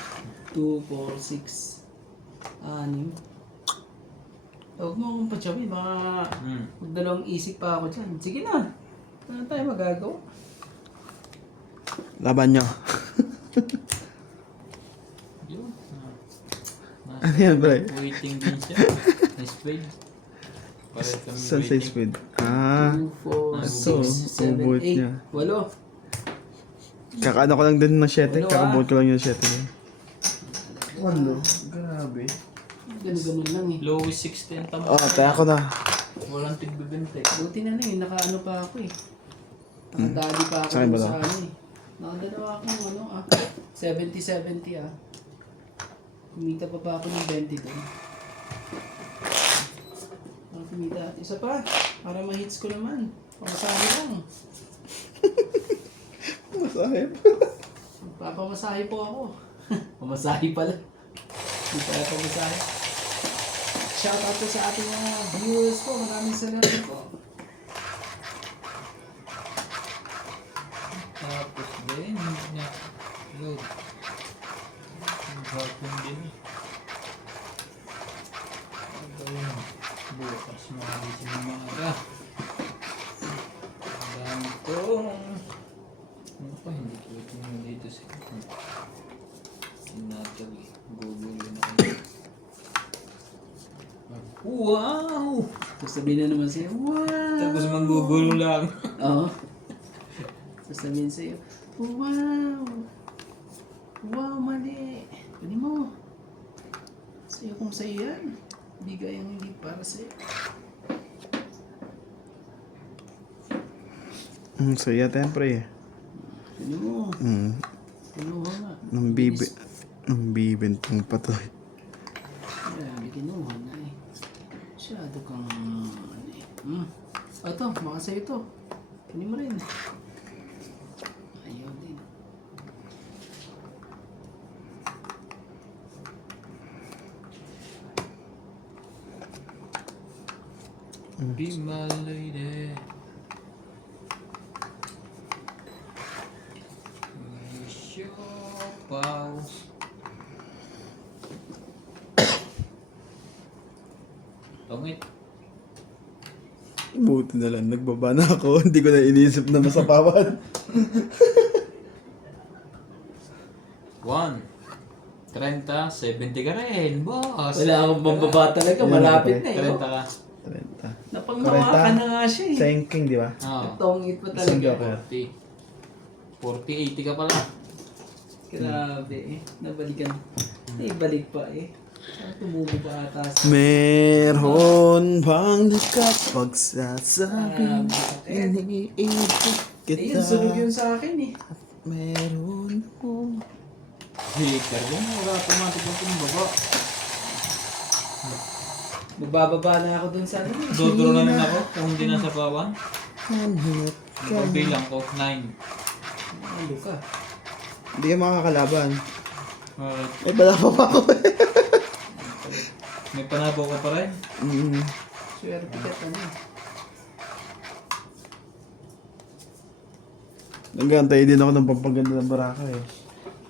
2, 4, 6. 6. Huwag mo akong patsabi, baka magdalawang isip pa ako dyan. Sige na, ano tayo magagawa? Laban nyo. Yun. Ano yan, bro? Waiting din siya. Nice spade. Pareho kami Saan sa waiting. speed? Ah, 2, 4, so, 6, 7, ubod 8, niya. 8. kakaano ko lang din ng 7. Walo, Kakabuhat ko lang yung 7 niya. Walo? Grabe. Ganun lang eh. Lowest 60 ang tama. Oh, tayo ako na. Walang tigbibente. Buti na lang eh, nakaano pa ako eh. Nakadali pa ako Sa akin ba sa to? ano eh. Nakadalawa akong 70-70 ah. Kumita pa ako ng 20 doon. Kumita at isa pa, para ma-hits ko naman. Pamasahe lang. Masahip. Papamasahe po ako. Pamasahe pala. Hindi pala pamasahe. Shoutout po sa ating mga viewers po. Maraming salamat po. Tapos din, hindi niya load. Hapon din eh. Ayun, bukas magising ng mga ang dami ko. Ano pa, hindi ko ito dito sa sinataw eh. Gugulo na kayo. Wow! Sasabihin na naman sa'yo, wow! Tapos manggugulo lang. Oo. Sasabihin sa'yo, wow! Wow, mali! Pwede mo. Sa'yo kung sa'yo yan. Bigay ang hindi para sa'yo. Saya tempre eh. Pwede mo. Kinuha nga. Nang bibintang patoy. Grabe, kinuha na eh. Masyado kang ano eh. Ito, baka sa'yo to. Pwede mo rin. Ayaw din. Be my lady. Wish your pals. Tongit. Buti na lang, nagbaba na ako. Hindi ko na iniisip na masapawan. 1. 30, 70 ka rin, boss. Wala akong bambaba talaga. Malapit na eh. 30 ka. 30. Napanghawakan na nga siya eh. Sayang di ba? Oo. Tongit pa Isang talaga. joker. 40, 80 ka pala. Grabe eh. Nabalikan. Naibalik pa eh. Tumubo pa ata sa... Meron bang nakapagsasabing Ayun, iniibig sunog yun kita? sa akin eh. Meron mo. Hater yun, wala automatic yung bumaba. Magbababa na ako dun sa ano eh. Dodro na rin ako kung hindi nasa pawan. Hanap ka. Pagbilang ko, 9. Ano ka? Hindi ka makakalaban. Alright. Eh, pala pa ako eh. May panabo ka pa rin? Swerte ka ano eh. Nagantay din ako ng pampaganda ng baraka eh.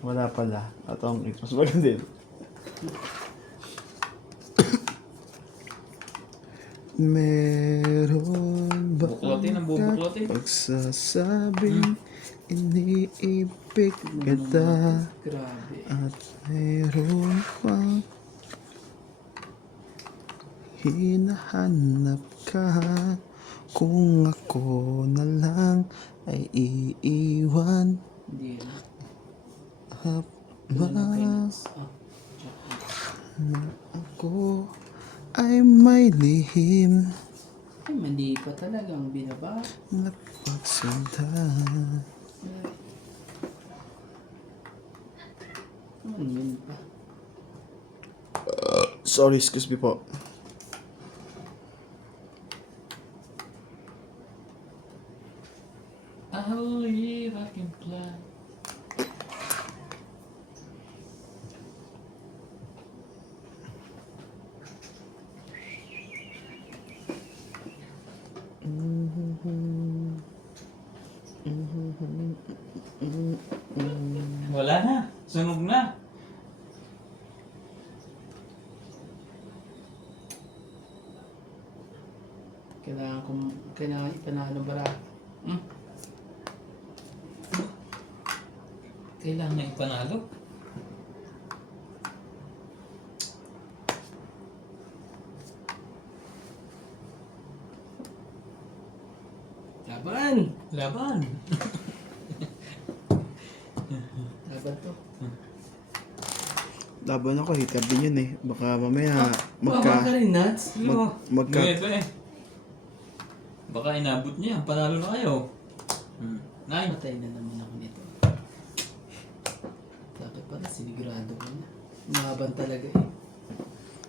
Wala pala. At ang mas maganda yun. Meron ba Buklatin, ang bubuklatin. pagsasabing iniibig kita Grabe. at meron pang hinahanap ka kung ako na lang ay iiwan Hindi yan. habang Ah, ako ay may lihim ay, mali pa talaga ang binaba. na pagsundan. Ano yun pa? Sorry, excuse me po. I'll live, I can fly. Wala na. Sunog na. Kailangan ipanalo bara. Hmm? Kailangan ipanalo. Laban! Laban. Laban to. Laban ako, hitab din yun eh. Baka mamaya Baka ka rin, Nats. magka... Nuebe. Baka inabot niya. Panalo na kayo. Nine. Patay na naman ako nito. Dapat pala, sinigurado ko na. Mahaban talaga eh.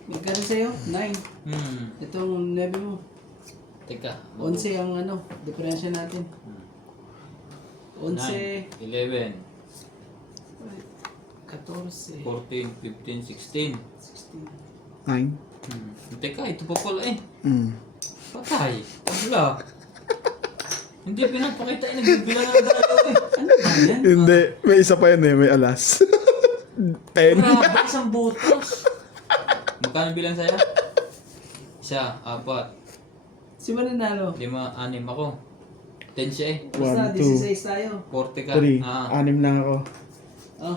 Magkano sa'yo? 9. Itong 9 mo. Teka. 11 ang ano, diferensya natin. 11, 11, 14, 14, 15, 16. 16. 9. Teka, ito pa pala eh. Mm. Patay. Wala. Hindi pinapakita eh. Nagbibilang na tayo eh. Ano ba yan? Hindi, may isa pa yun eh, may alas. 10. Grabe, isang butas. Magkano bilang saya? Isa, 4, Si Mananalo. 5, 6 ako. 10 siya eh. Basta 1, 2, 16 tayo. 40 ka. 3. Ah. 6 lang ako. Oh,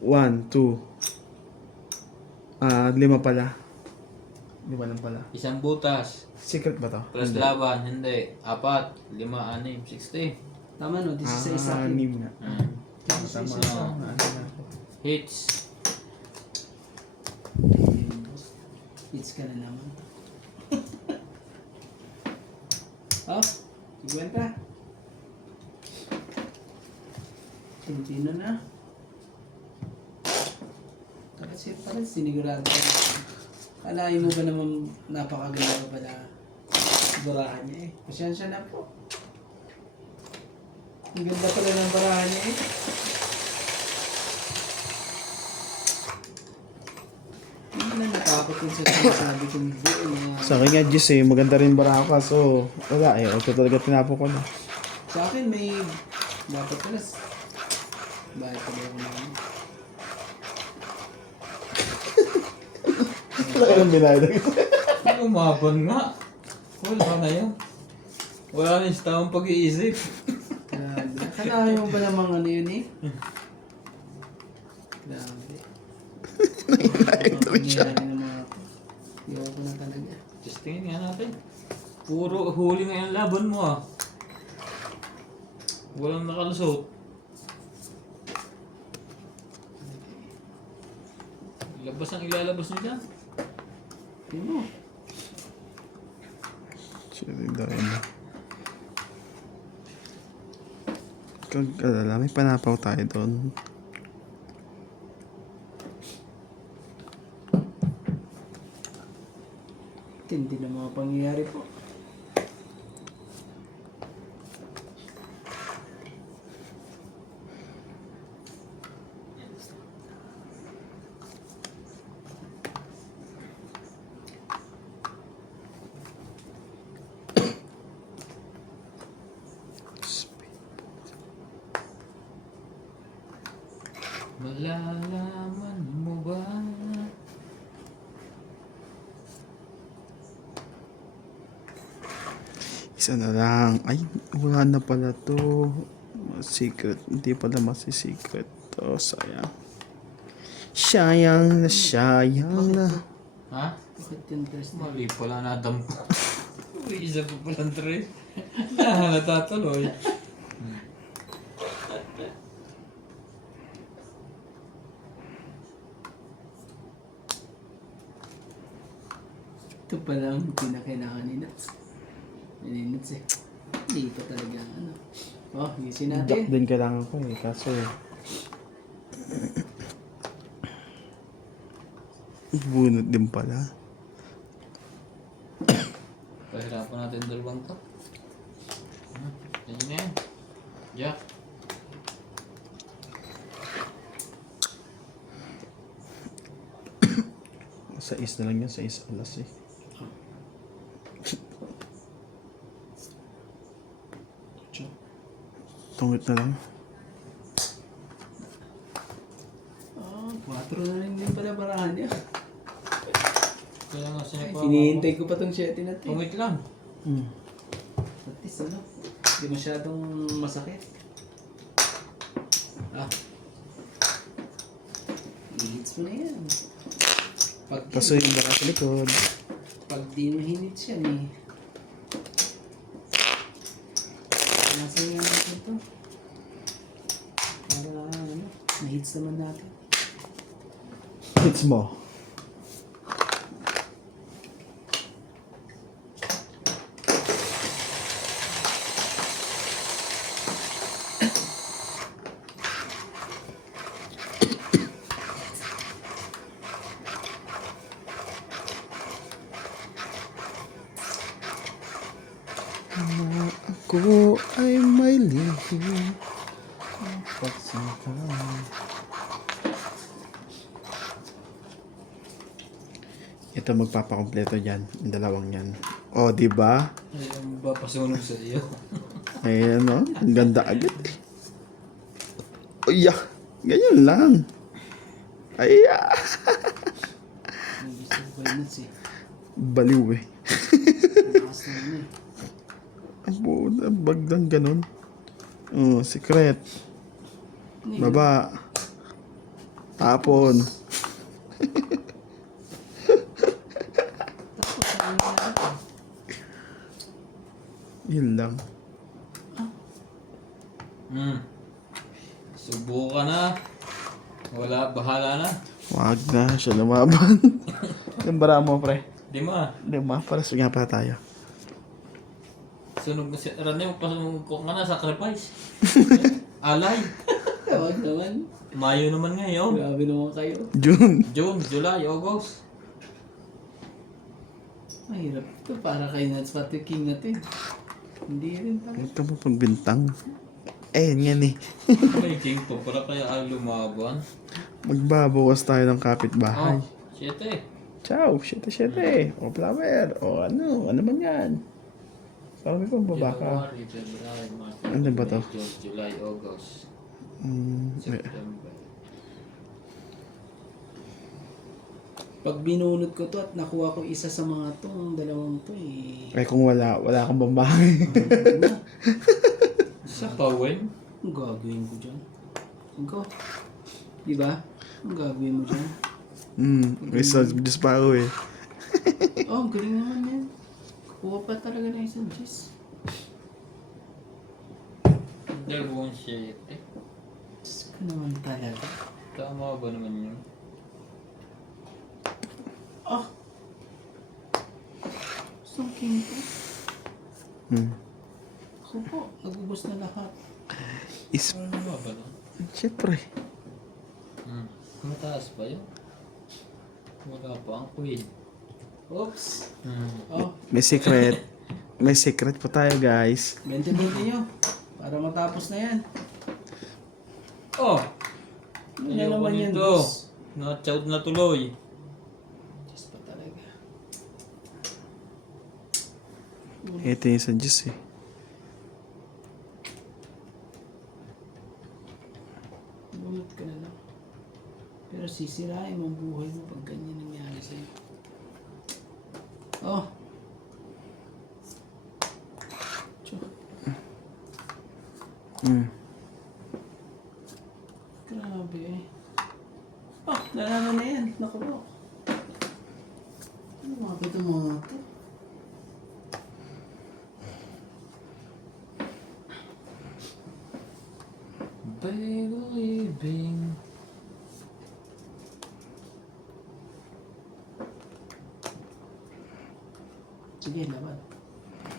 1, 2. 5 pala. 5 lang pala. Isang butas. Secret ba to? Plus laban. Hindi. 4, 5, 6, 60. tama no, 16 sa akin. 6 nga. Tama. Tama. Hits. Hits ka na naman. Oh, 50. Tintino na. Kasi parang sinigurado ko. Alayin mo ba naman napakaganda ba na barahan niya eh. Pasensya na po. Ang ganda pala ng barahan niya eh. Hindi na natakot yung sa sinasabi kong buo na... Sa akin nga, Jis eh, maganda rin bara ako kaso wala eh, ako talaga tinapo ko na. Sa akin may... Dapat pala... Bakit pa ba ako naman? Wala ka nang binayad. Umaban nga. Wala na yun. Wala na yung taong pag-iisip. Grabe. Kalahin mo ba namang ano yun eh? Grabe. Nangyayari ng mga to. Iwan ko na talaga. Just tingin nga natin. Puro huli nga yung laban mo ah. Walang nakalusot. Labas ang ilalabas niyo dyan. Tingnan mo. Sorry daw yun. Kag-alala, may panapaw tayo doon. Tindi na mga pangyayari po. Malalaman mo ba? Isa na lang. Ay, wala na pala to. Secret. Hindi pala masisecret to. Sayang. Sayang na. Ha? Bakit yung dress na? Mali pala nadampo. Uy, isa pa palang tres. Nahalata tuloy. Ito pala ang pinakailangan ni Nats. Ni Nats eh. Hindi pa talaga ano. Oh, isin Duck natin. din kailangan ko eh. Kaso... bunot din pala. Pahirapan natin dalawang to. Yan na yan. Jack. Sa is na lang yan. Sa is alas eh. Tungit na lang. Oh, 4 na rin din pala barahan niya. Kaya nga siya pa Hinihintay ko pa tong 7 na to. Wait lang. Hmm. At least ano, hindi masyadong masakit. Ah. I-hits mo na yan. Pag, Pasuyin ba sa likod? pag di mo hinits yan eh. Nasaan nga natin to? Para ano, na-hits naman natin. Hits mo. Ako ay may lihim. Pagsikaw. Ito magpapakompleto dyan, yung dalawang yan. O, di ba? Ayun ba pasunog sa iyo? Ayan o, ang ganda agad. Uya, ganyan lang. Aya, May gusto ko ba hinits eh. baliw eh. Lakas naman eh. Ang puta, bagdang ganun. Oh, secret. Baba. Tapon. Yun lang. Subukan na. Wala, bahala na. Wag na siya lumaban. Yung bara mo, pre. Di mo ah. Lima, para sa nga pa tayo. Sunog na si Rane, pasunog ko nga na, sacrifice. Alay. Tawag naman. Mayo naman ngayon. Grabe naman kayo. June. June, July, August. Mahirap ito. Para kay Nuts pati King natin. Hindi rin pala. Ito mo pagbintang. Eh, yan eh. May king to, para kaya ay lumaban. Magbabawas tayo ng kapitbahay. Oh, shit eh. Ciao, shete. O flower. O ano man yan. Sabi ko, baba ka. January, February, March, Ano ba to? May, June, July, August, Wait. September. Pag binunod ko to at nakuha ko isa sa mga to, ang dalawang to eh. Eh kung wala kang bambahay. Sa Pawen? Ang gagawin ko dyan? Go. Diba? Ang gagawin mo dyan? May sa Diyos pa ako eh. Oh, ang galing naman yan. Kuha pa talaga na isang Diyos. Dalawang shit eh. Diyos ko naman talaga. Tama ba naman yun? Oh! Gusto king ko. Ako po, nagubos na lahat. Is, Ano ba ba no? syempre. Mataas ba yun? Wala pa ang queen. Oops! Oh, May secret. May secret pa tayo guys. 20 nyo. Para matapos na yan. Oh! Ano na Ayaw ko naman yan, nito. boss? Na-chout na tuloy. Diyos pa talaga. Ito yung sa Diyos eh. Bunot ka na lang. Pero sisirain mo ang buhay mo pag ganyan nangyari sa'yo. Oh! Tiyo, grabe eh. Oh, nalaman na yan. Naku po. Ano mga ito mga ito? Believing. Sige, laban.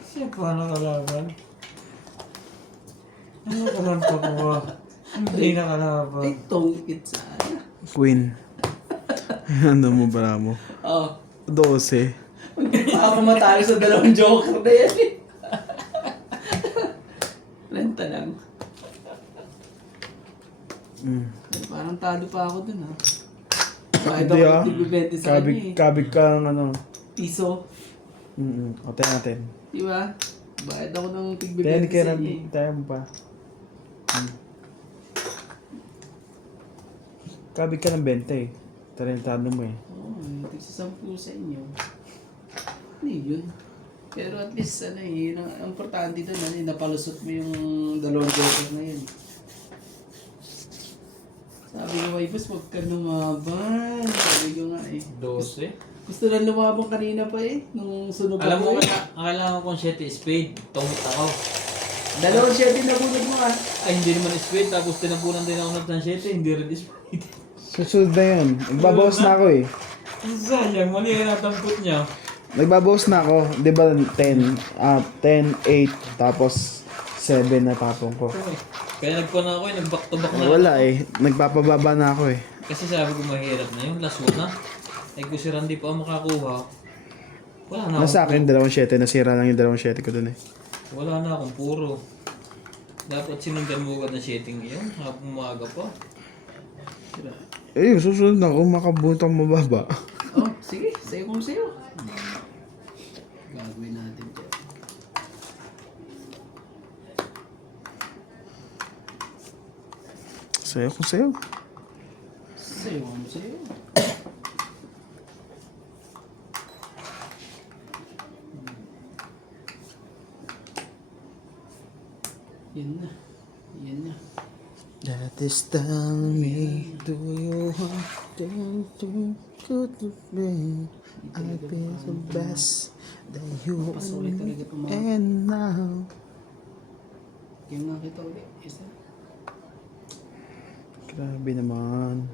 Siya pa nakalaban? Ano ka man pa ko? Hindi nakalaban. Ay, tongkit sana. Queen. Ano mo bara mo? Oh, 12. baka matalo sa dalawang joker na yan eh. Renta lang. Ay, parang talo pa ako dun ha. Bakit Hindi ah. ako tig-20 sa kanya eh. Kabig ka ng ano. Piso. O, tayo natin. Diba? Bayad ako ng Tayo tig-20 ni sa Kera, kanya eh. tayo mo pa. Kabig ka ng 20 eh. Talentado mo eh. Oo, tig-10 sa inyo. Yun. Pero at least, ano eh, yun ang importante doon, ano, napalusot mo yung dalawang joker na yun. Sabi ko, ay boss, huwag ka lumaban. Sabi ko nga eh. 12. Gusto na lumabang kanina pa eh, nung sunog Alam mo, ako eh. akala ko kung 7 spade, tumot ako. Dalawang share din nabunod mo ah. Ay, hindi naman spade, tapos tinapunan din ako ng 7, hindi rin spade. Susunod na yun. Nagbabawas na ako eh. Sayang, mali yung natampot niya. Nagbabawas na ako. Di ba 10, 8, tapos 7 na tapong ko. Kaya nagpo na ako eh, nag-back to back na. Wala eh. Nagpapababa na ako eh. Kasi sabi ko mahirap na yung last na. Ay kung si Randy pa ang makakuha, wala na Nasa akong, akin, 2-7. Nasira lang yung 2-7 ko dun eh. wala na akong puro. Dapat sinundan mo agad na setting yun, habang umaga pa. Eh, susunod na ako. Makabutang mababa. Oh, sige, sa'yo kung sa'yo. Gagawin natin dyan. Sayo kung sayo. Sa'yo kung sa'yo. Yan na. Yan na. That is telling me, do you want to go to bed? I'll be the best that you Pasukin talaga itong mga... and now. Yung nga kita ulit. Isa. Grabe naman.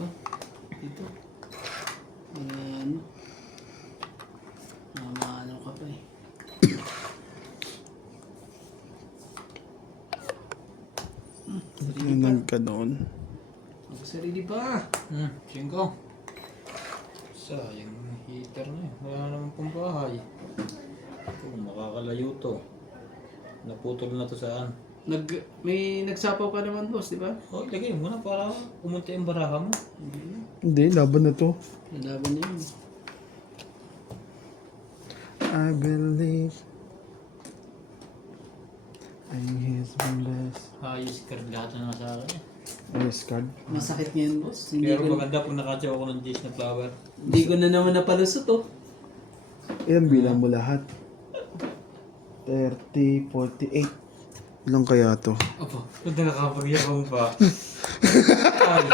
Oh, dito. Ano? Ano ka pa eh. Nanag ka doon. Ako sarili pa. 5. Sayang yung heater na eh. Wala naman pong bahay. Kung makakalayo to. Naputol na to saan. May nagsapaw ka naman boss, di ba? Oh, lagay mo na para pumunta yung baraha mo. Hindi, laban na to. Nalaban na yun. I believe I'm his best. Ayos kargata na sa akin eh. Ayos card. Masakit ngayon boss. Hindi Pero ko, maganda pag nakatsaw ako ng Jace na flower. hindi ko na naman napalusot oh. Ilan bilang mo lahat? 30, 48. Ilang kaya to? Opo, kung nakakapagyabang pa. Ay,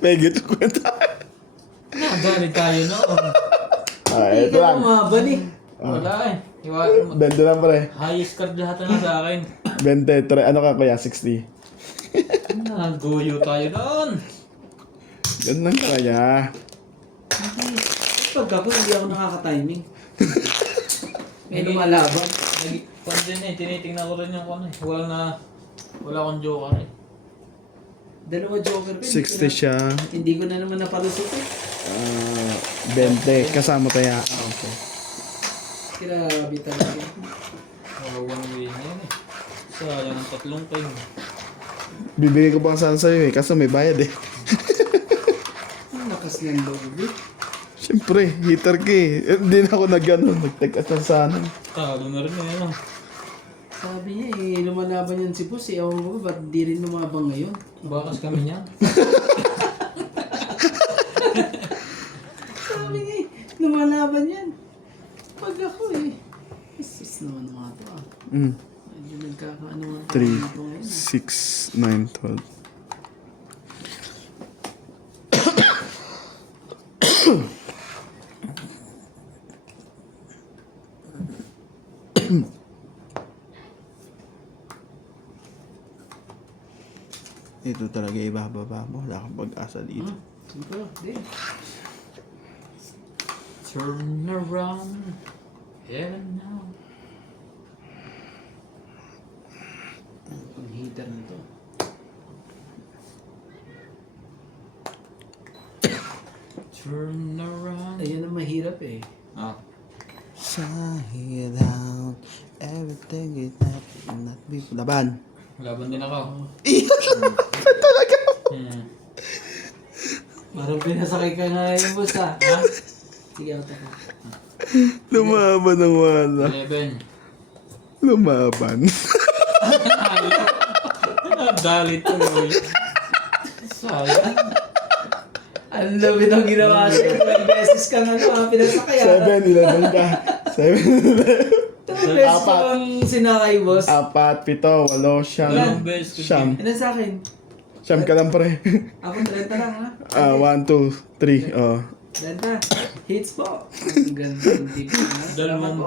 May gito kwenta. nadali tayo noon. Ito Hindi ka lang. lumaban eh. Wala eh. Iwanan mo. 20 lang pre. Highest card lahat na sa akin. 23. Ano ka kuya? 60. Naguyo tayo noon. Yan lang ka kaya. Hindi. Pag ako, hindi ako nakaka-timing. May lumalaban. Nag-pandin eh, tinitingnan ko rin yung ano eh. Wala akong joker eh. Dalawa joker pa. 60 siya. Hindi ko na naman napalusot eh. 20. Kasama tayo. Okay. Grabe talaga. One way na yan eh. Sayang ang 3 time. Bibigay ko pa sana sa'yo eh. Kaso may bayad eh. Ang lakas ng loob eh. Siyempre, heater ka eh. Hindi na ako nag-take-at na sana. Talo na rin eh. Ano? Sabi niya eh, lumalaban yan si boss eh. Ewan ko ba, ba't di rin lumabang ngayon? Bakas kami niya. Sabi niya eh, lumalaban yan. Pag ako eh. Isis naman mga to ah. Medyo nagkakaano nga 3, dito ngayon ah. 6, 9, 12. Ito talaga ibababa mo. Wala kang pag-asa dito. Siguro, di. Turn around. Heaven now. Ang heater na to. Turn around. Ayun ang mahirap eh. Ah. Side down. Everything is not be laban. Laban din ako. Talaga. Parang pinasakay ka nga yung boss ah. Ha? Sige, auto ka. Lumaban ng wala. 11. Lumaban. Dalit to ulit. Sayang. Ang lapit ang ginawa sa'yo. Ilang beses kang pinasakay. 7-11 ka. 7 Ilang beses Apat. kang sinakay, boss. 4, 7, 8, siyam. Dalawang beses ko Siyam. Ilan sa akin? Siyam ka lang pre. Ako 30 lang, ha? 1, 2, 3. Oh. 30. Hits po. Ang ganda ng tip. Dalawang Salamat po.